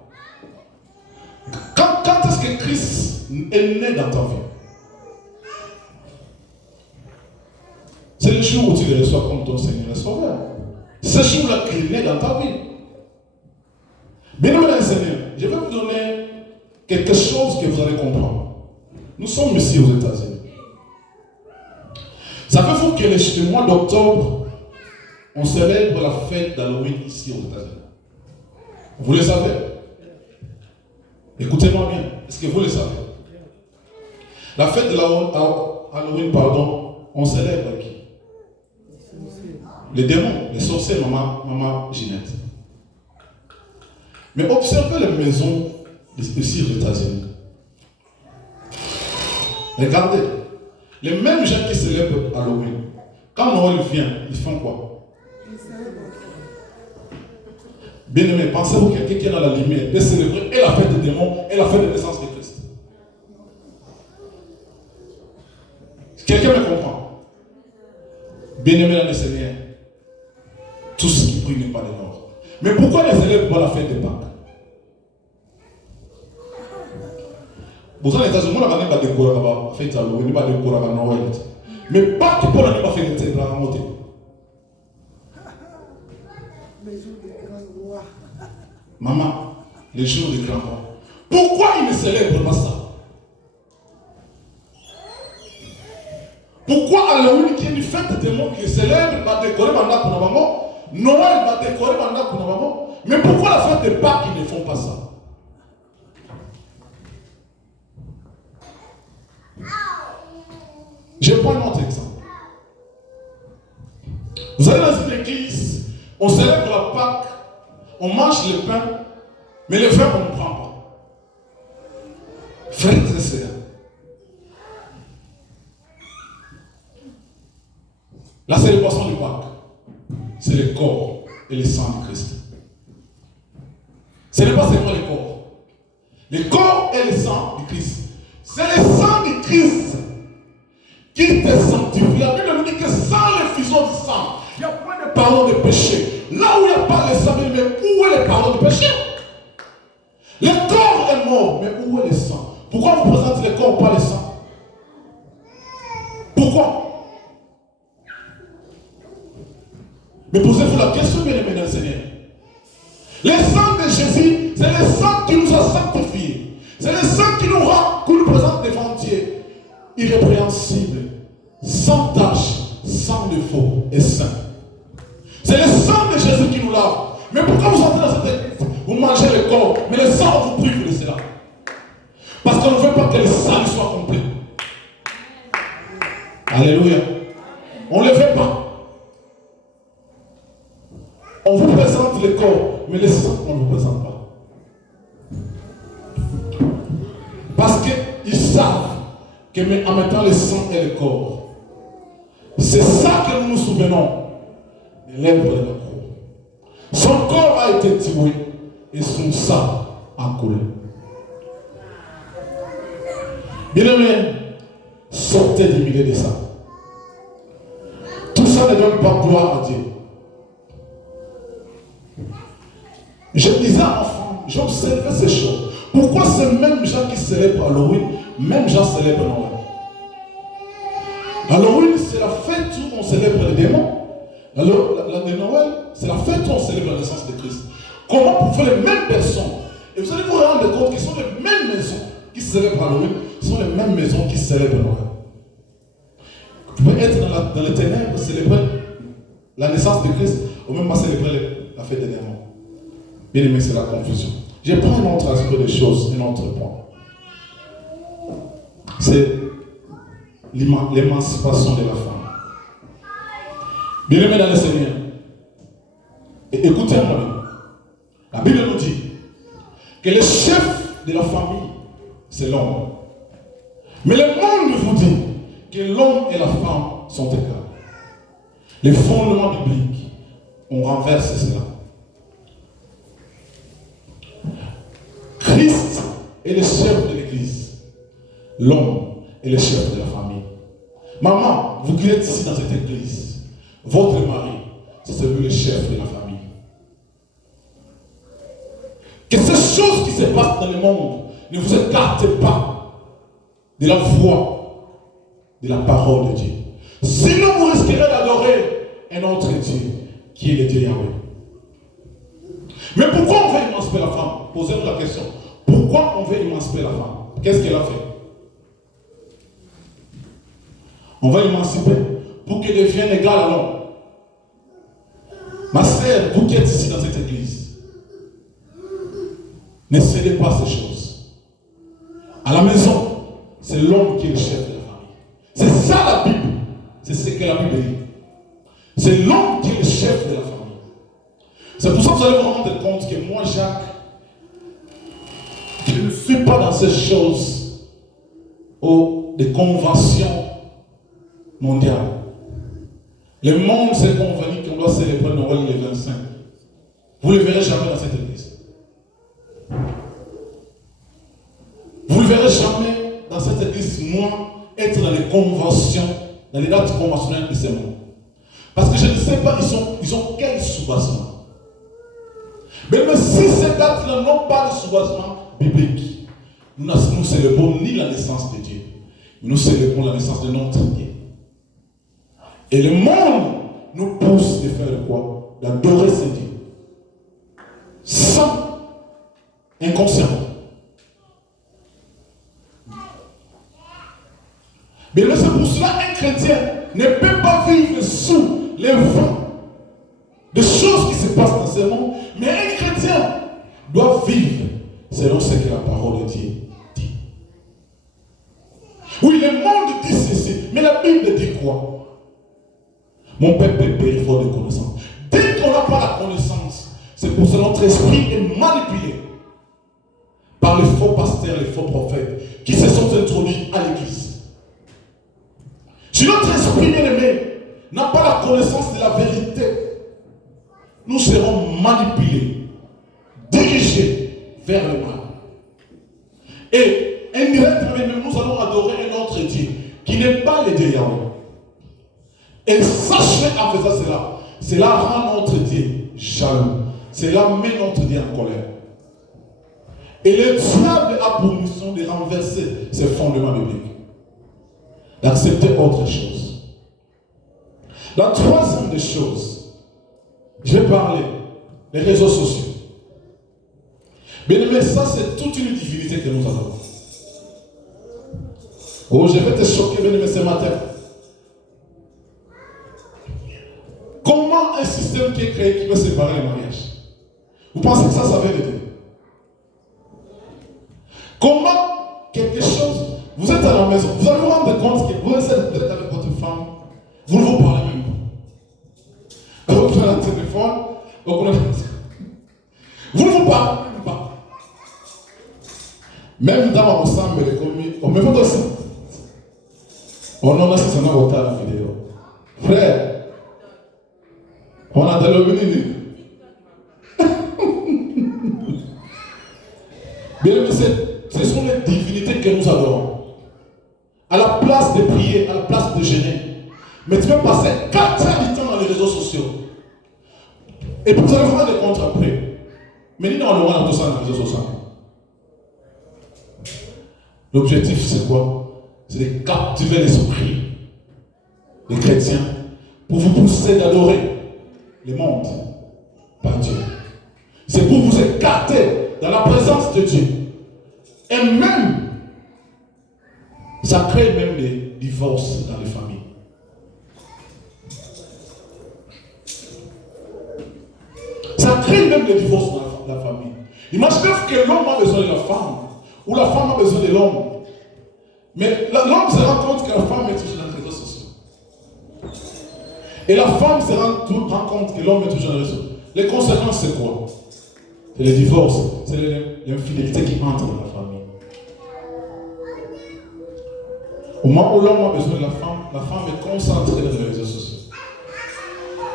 Quand est-ce que Christ est né dans ta vie? C'est le jour où tu le reçois comme ton Seigneur et Sauveur. C'est ce jour-là qu'il est né dans ta vie. Bien aimé dans le Seigneur, je vais vous donner quelque chose que vous allez comprendre. Nous sommes ici aux États-Unis. Savez-vous que le mois d'octobre, on célèbre la fête d'Halloween ici aux États-Unis? Vous le savez? Écoutez-moi bien. Est-ce que vous le savez? La fête de Halloween, on célèbre qui? Les démons, les sorciers, maman Ginette. Mais observez les maisons ici aux États-Unis. Regardez, les mêmes gens qui célèbrent Halloween, quand Noël vient, ils font quoi? Bien aimé, pensez-vous que quelqu'un qui est dans la lumière peut célébrer et la fête des démons et la fête de naissance de Christ? Quelqu'un me comprend? Bien aimé dans le Seigneur, tout ce qui brille n'est pas de l'or. Mais pourquoi ne célèbrent pas la fête de Pâques? Vous savez, les États-Unis, on n'a pas décoré la fête d'Halloween, on n'a pas décoré la Noël. Mais Pâques, pour n'a pas fait le thé, la remontée. Maman, les jours des grands rois. Pourquoi ils ne célèbrent pas ça? Pourquoi Halloween, qui est une fête des démons, qui les célèbre, va décorer pendant qu'on a maman? Noël va décorer pendant qu'on a maman? Mais pourquoi la fête de Pâques, ils ne font pas ça? Je prends un autre exemple. Vous allez dans une église, on célèbre la Pâques, on mange le pain, mais le vin, on ne prend pas. Frères et sœurs, la célébration du Pâques, c'est le corps et le sang de Christ. Ce n'est pas seulement le corps. Le corps et le sang de Christ. C'est le sang de Christ qui te sanctifie. La Bible nous dit que sans l'effusion du sang, il n'y a pas de pardon de péché. Là où il n'y a pas le sang, mais où est le pardon de péché? Le corps est mort, mais où est le sang? Pourquoi vous présentez le corps, pas le sang? Pourquoi? Mais posez-vous la question, bien aimé dans le Seigneur. Le sang de Jésus, c'est le sang qui nous a sanctifiés. C'est le sang qui nous présente devant Dieu, irrépréhensible, sans tache, sans défaut et saint. C'est le sang de Jésus qui nous lave. Mais pourquoi vous entrez dans cette église? Vous mangez le corps, mais le sang vous prive de cela. Parce qu'on ne veut pas que le salut soit complet. Alléluia. On ne le fait pas. On vous présente le corps, mais le sang, on ne vous présente pas. qu'ils savent qu'en mettant le sang et le corps, c'est ça que nous nous souvenons des lèvres de la croix. Son corps a été tué et son sang a coulé. Bien-aimés, sortez des milliers de ça. Tout ça ne donne pas gloire à Dieu. Je disais enfant, j'observais ces choses. Pourquoi ces mêmes gens qui célèbrent Halloween, même gens célèbrent Noël? Halloween, c'est la fête où on célèbre les démons. Alors, la de Noël, c'est la fête où on célèbre la naissance de Christ. Comment pour faire les mêmes personnes? Et vous allez vous rendre compte qu'ils sont les mêmes maisons qui célèbrent Halloween, ce sont les mêmes maisons qui célèbrent Noël. Vous pouvez être dans les ténèbres, célébrer la naissance de Christ, ou même pas célébrer la fête des démons. Bien aimé, c'est la confusion. Je prends un autre aspect des choses, un autre point. C'est l'émancipation de la femme. Bien aimé dans le Seigneur, écoutez-moi bien. La Bible nous dit que le chef de la famille, c'est l'homme. Mais le monde vous dit que l'homme et la femme sont égaux. Les fondements bibliques, on renverse cela. Christ est le chef de l'église. L'homme est le chef de la famille. Maman, vous qui êtes ici dans cette église, votre mari, c'est celui le chef de la famille. Que ces choses qui se passent dans le monde ne vous écartent pas de la voix, de la parole de Dieu. Sinon, vous risquerez d'adorer un autre Dieu, qui est le Dieu Yahweh. Mais pourquoi on veut émanciper la femme? Posez-vous la question. Pourquoi on veut émanciper la femme? Qu'est-ce qu'elle a fait? On va émanciper pour qu'elle devienne égale à l'homme. Ma sœur, vous qui êtes ici dans cette église, ne cédez pas ces choses. À la maison, c'est l'homme qui est le chef de la famille. C'est ça la Bible. C'est ce que la Bible dit. C'est l'homme qui est le chef de la famille. C'est pour ça que vous allez vous rendre compte que moi, Jacques, je ne suis pas dans ces choses des conventions mondiales. Le monde s'est convenu qu'on doit célébrer Noël le 25. Vous ne le verrez jamais dans cette église. Vous ne verrez jamais dans cette église, moi, être dans les conventions, dans les dates conventionnelles de ce monde. Parce que je ne sais pas, ils ont quel soubassement. Mais si ces dates-là n'ont pas de soubassement biblique, nous ne célébrons ni la naissance de Dieu, mais nous célébrons la naissance de notre Dieu. Et le monde nous pousse de faire quoi? D'adorer ce Dieu. Sans inconsciemment. Mais c'est pour cela qu'un chrétien ne peut pas vivre sous les vents des choses qui se passent dans ce monde, mais un chrétien doit vivre selon ce que la parole de Dieu dit. Oui, le monde dit ceci, mais la Bible dit quoi? Mon peuple périt faute de connaissance. Dès qu'on n'a pas la connaissance, c'est pour ça que notre esprit est manipulé par les faux pasteurs, les faux prophètes qui se sont introduits à l'église. Si notre esprit bien-aimé n'a pas la connaissance de la vérité, nous serons manipulés, dirigés vers le mal. Et indirectement, nous allons adorer un autre Dieu qui n'est pas le Dieu Yahweh. Et sachez en faisant cela, cela rend notre Dieu jaloux. Cela met notre Dieu en colère. Et le diable a pour mission de renverser ces fondements bibliques. D'accepter autre chose. La troisième des choses, je vais parler des réseaux sociaux. Bien aimé, ça c'est toute une divinité que nous avons. Oh, je vais te choquer, bien aimé, ce matin. Comment un système qui est créé qui peut séparer les mariages? Vous pensez que ça vient de Dieu? Comment quelque chose, vous êtes à la maison, vous allez vous rendre compte que vous êtes avec votre femme, vous ne vous parlez même pas. Vous prenez le téléphone, vous ne vous parlez même pas. Même dans l'ensemble, les commis, on me fait ça. On en a ça dans la vidéo. Frère, on a de l'obéni. Bien, ce sont les divinités que nous adorons. À la place de prier, à la place de gêner. Mais tu peux passer 4 heures du temps dans les réseaux sociaux. Et puis tu vas faire des comptes après. Mais nous, on aura tout ça dans les réseaux sociaux. L'objectif, c'est quoi? C'est de captiver l'esprit des chrétiens pour vous pousser d'adorer le monde par Dieu. C'est pour vous écarter dans la présence de Dieu. Et même, ça crée même des divorces dans les familles. Ça crée même des divorces dans la famille. Imaginez que l'homme a besoin de la femme, ou la femme a besoin de l'homme. Mais l'homme se rend compte que la femme est toujours dans les réseaux sociaux. Et la femme se rend compte que l'homme est toujours dans les réseaux sociaux. Les conséquences, c'est quoi? C'est le divorce, c'est l'infidélité qui entre dans la famille. Au moment où l'homme a besoin de la femme est concentrée dans les réseaux sociaux.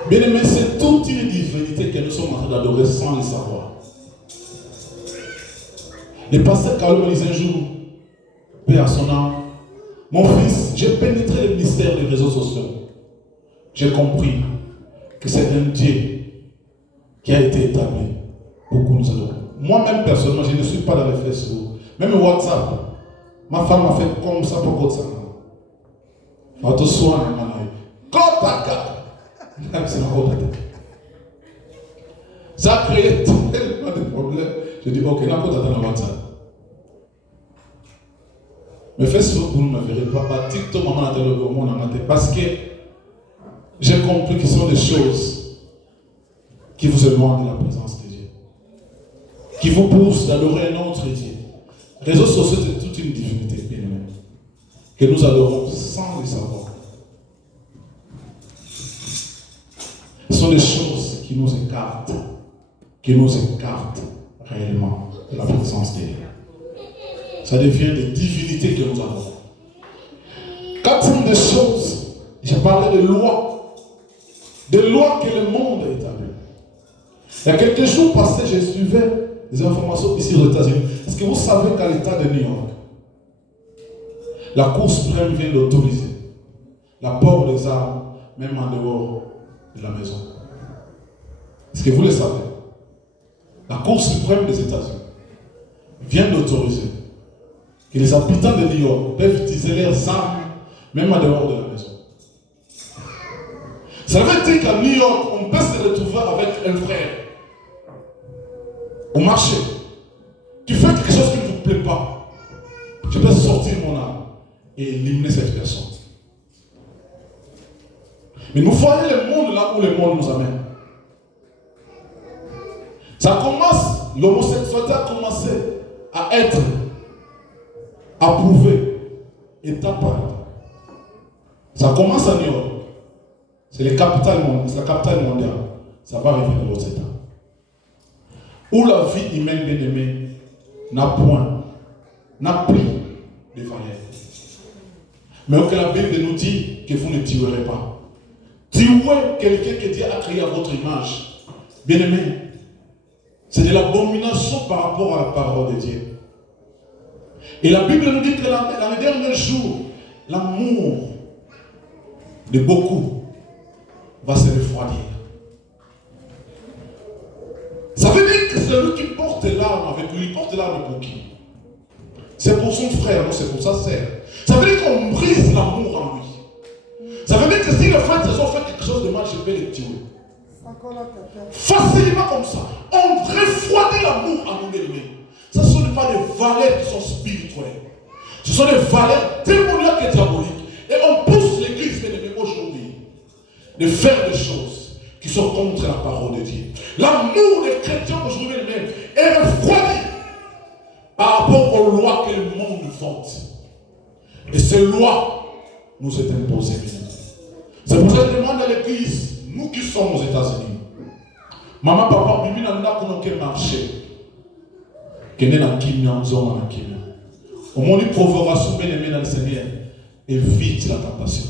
Bien aimé, c'est toute une divinité que nous sommes en train d'adorer sans le savoir. Le pasteur Carlo me disait un jour, paix à son âme, mon fils, j'ai pénétré le mystère des réseaux sociaux. J'ai compris que c'est un Dieu qui a été établi pour que nous adorons. Moi-même, personnellement, je ne suis pas dans les Facebook. Même WhatsApp, ma femme m'a fait comme ça pour que ça. Ça a créé tellement de problèmes. Je dis, ok, là, pour t'attendre WhatsApp. Mais Facebook, vous ne me verrez pas. TikTok, maman, a télé, parce que j'ai compris que ce sont des choses qui vous éloignent de la présence de Dieu, qui vous poussent d'adorer un autre Dieu. Les réseaux sociaux, c'est toute une divinité, bien aimé, que nous adorons sans le savoir. Ce sont des choses qui nous écartent réellement de la présence de Dieu. Ça devient des divinités que nous adorons. Quatrième des choses, j'ai parlé de lois que le monde a établies. Il y a quelques jours passés, je suivais des informations ici aux États-Unis. Est-ce que vous savez qu'à l'État de New York, la Cour suprême vient d'autoriser la port des armes, même en dehors de la maison? Est-ce que vous le savez? La Cour suprême des États-Unis vient d'autoriser que les habitants de New York peuvent utiliser leurs armes, même en dehors de la maison. Ça veut dire qu'à New York, on peut se retrouver avec un frère au marché. Tu fais quelque chose qui ne vous plaît pas. Je peux sortir mon arme et éliminer cette personne. Mais nous voyons le monde là où le monde nous amène. Ça commence, l'homosexualité a commencé à être approuvée étape par étape. Ça commence à New York. C'est la capitale mondiale. Ça va arriver dans l'autre état. Où la vie humaine bien-aimée n'a plus de valeur. Mais que la Bible nous dit que vous ne tuerez pas. Tuer quelqu'un que Dieu a créé à votre image, bien-aimé, c'est de l'abomination par rapport à la parole de Dieu. Et la Bible nous dit que dans les derniers jours, l'amour de beaucoup va se refroidir. Ça veut dire que celui qui porte l'arme avec lui, il porte l'arme pour qui? C'est pour son frère, non, c'est pour sa sœur. Ça veut dire qu'on brise l'amour en lui. Ça veut dire que si le frère ont fait quelque chose de mal, je vais le tuer. Facilement comme ça. On refroidit l'amour à nos ennemis. Ce ne sont pas des valeurs qui sont spirituelles. Ce sont des valeurs démoniaques et diaboliques. Et on pousse l'église aujourd'hui de faire des choses qui sont contre la parole de Dieu. L'amour des chrétiens aujourd'hui même est refroidi par rapport aux lois que le monde vote. Et ces lois nous sont imposées. C'est pour ça que je demande à l'église, nous qui sommes aux États-Unis, maman, papa, bibi n'a pas marché. Que n'est la kimia, zone la kimia. Au moment de provocation, bien aimé dans le Seigneur, évite la tentation.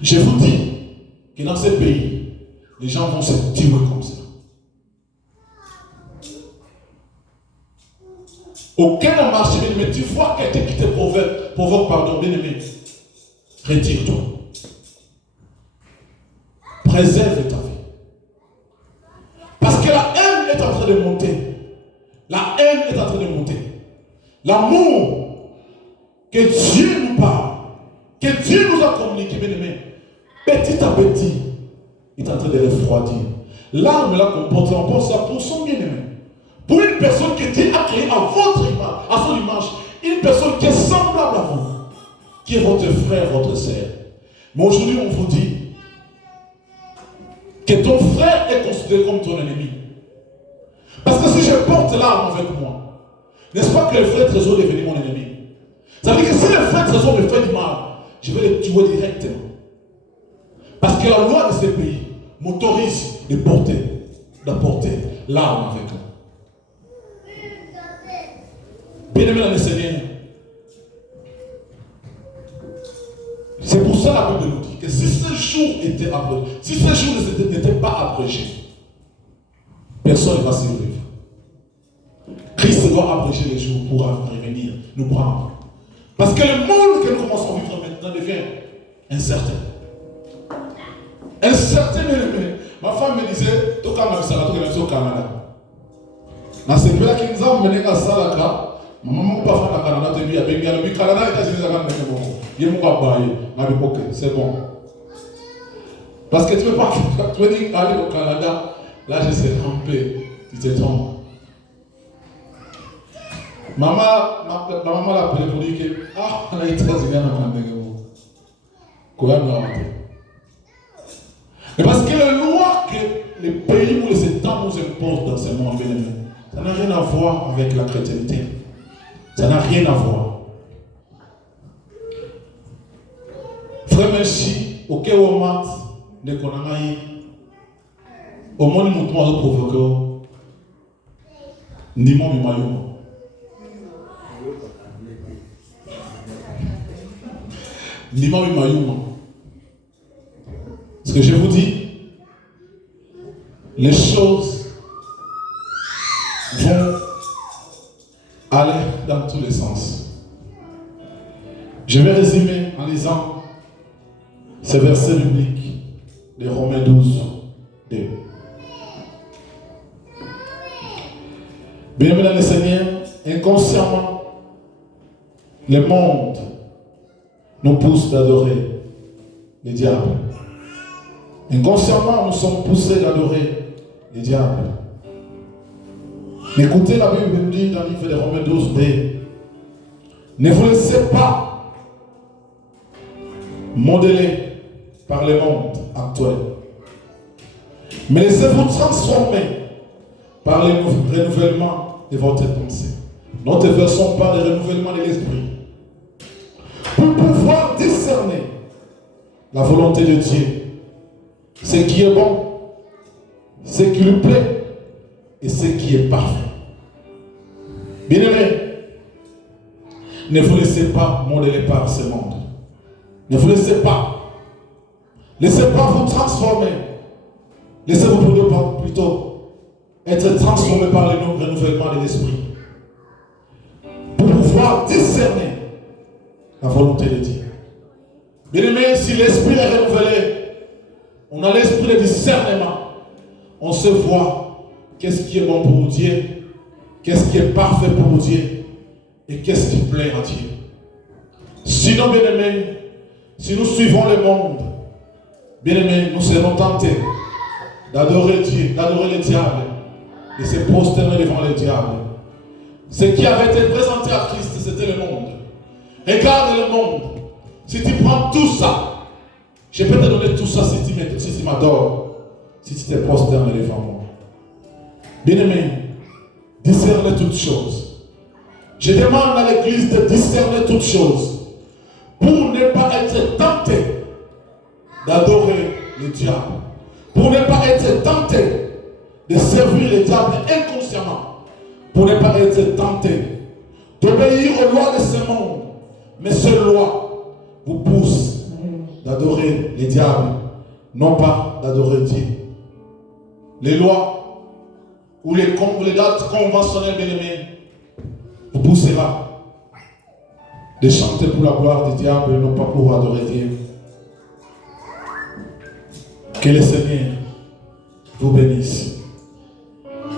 Je vous dis que dans ces pays, les gens vont se tuer comme ça. Aucun marché, bien aimé, tu vois quelqu'un qui te provoque, pardon, bien aimé, retire-toi. Préserve ta vie. Parce que la haine est en train de monter. La haine est en train de monter. L'amour que Dieu nous parle, que Dieu nous a communiqué, bien aimé, petit à petit, est en train de refroidir. L'arme là qu'on porte, on porte ça pour son bien-aimé. Pour une personne que Dieu a créée à votre image, à son image, une personne qui est semblable à vous, qui est votre frère, votre sœur. Mais aujourd'hui, on vous dit que ton frère est considéré comme ton ennemi. Parce que si je porte l'arme avec moi, n'est-ce pas que le frère Trésor est devenu mon ennemi? Ça veut dire que si le frère Trésor me fait du mal, je vais le tuer directement. Parce que la loi de ce pays m'autorise d'apporter l'arme avec moi. Bien-aimé dans le Seigneur, c'est pour ça la Bible nous dit que si ce jour était abrégé, si ce jour n'était pas abrégé, personne ne va survivre. Christ doit abréger les jours pour revenir nous prendre. Parce que le monde que nous commençons à vivre maintenant devient incertain. Incertain, ma femme me disait, tu es au Canada. Dans ce pays-là, qui nous a mené à Salaka, maman pas faire la Canada, tu es bien, le Canada, États-Unis, c'est bon. Parce que tu ne peux pas, tu veux dire aller au Canada, là je sais trempé, tu te trompes. Ma maman l'a appelé pour dire que, on a été aux États-Unis, on a mais parce que les lois que les pays ou les États nous imposent dans ce monde, ça n'a rien à voir avec la chrétienté. Ça n'a rien à voir. Frère Merci, au cas où on m'a dit qu'on a eu, au monde où on a provoqué, ni moi, ni moi. Ni moi, ni moi. Ce que je vous dis, les choses vont aller dans tous les sens. Je vais résumer en lisant ce verset biblique de Romains 12, 2. Bien-aimés dans le Seigneur, inconsciemment, le monde nous pousse d'adorer les diables. Inconsciemment, nous sommes poussés d'adorer les diables. Écoutez, la Bible nous dit dans le livre de Romains 12, B, ne vous laissez pas modeler par le monde actuel, mais laissez-vous transformer par le renouvellement de votre pensée. Notre version parle de renouvellement de l'esprit, pour pouvoir discerner la volonté de Dieu, ce qui est bon, ce qui lui plaît et ce qui est parfait. Bien-aimés, ne vous laissez pas modeler par ce monde. Ne vous laissez pas. Laissez pas vous transformer. Laissez-vous plutôt être transformé par le renouvellement de l'esprit, pour pouvoir discerner la volonté de Dieu. Bien-aimés, si l'esprit est renouvelé, on a l'esprit de discernement. On se voit qu'est-ce qui est bon pour Dieu, qu'est-ce qui est parfait pour Dieu et qu'est-ce qui plaît à Dieu. Sinon, bien-aimés, si nous suivons le monde, bien-aimés, nous serons tentés d'adorer Dieu, d'adorer le diable et se prosterner devant le diable. Ce qui avait été présenté à Christ, c'était le monde. Regarde le monde. Si tu prends tout ça, je peux te donner tout ça si tu m'adores, si tu te prosternes devant moi. Bien-aimé, discernez toutes choses. Je demande à l'église de discerner toutes choses pour ne pas être tenté d'adorer le diable, pour ne pas être tenté de servir le diable inconsciemment, pour ne pas être tenté d'obéir aux lois de ce monde. Mais ces lois vous poussent d'adorer les diables, non pas d'adorer Dieu. Les lois ou les dates conventionnelles de l'aimer vous poussera de chanter pour la gloire du diable et non pas pour adorer Dieu. Que le Seigneur vous bénisse.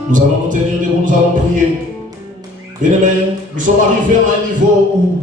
Nous allons nous tenir debout, nous allons prier. Bien-aimés, nous sommes arrivés à un niveau où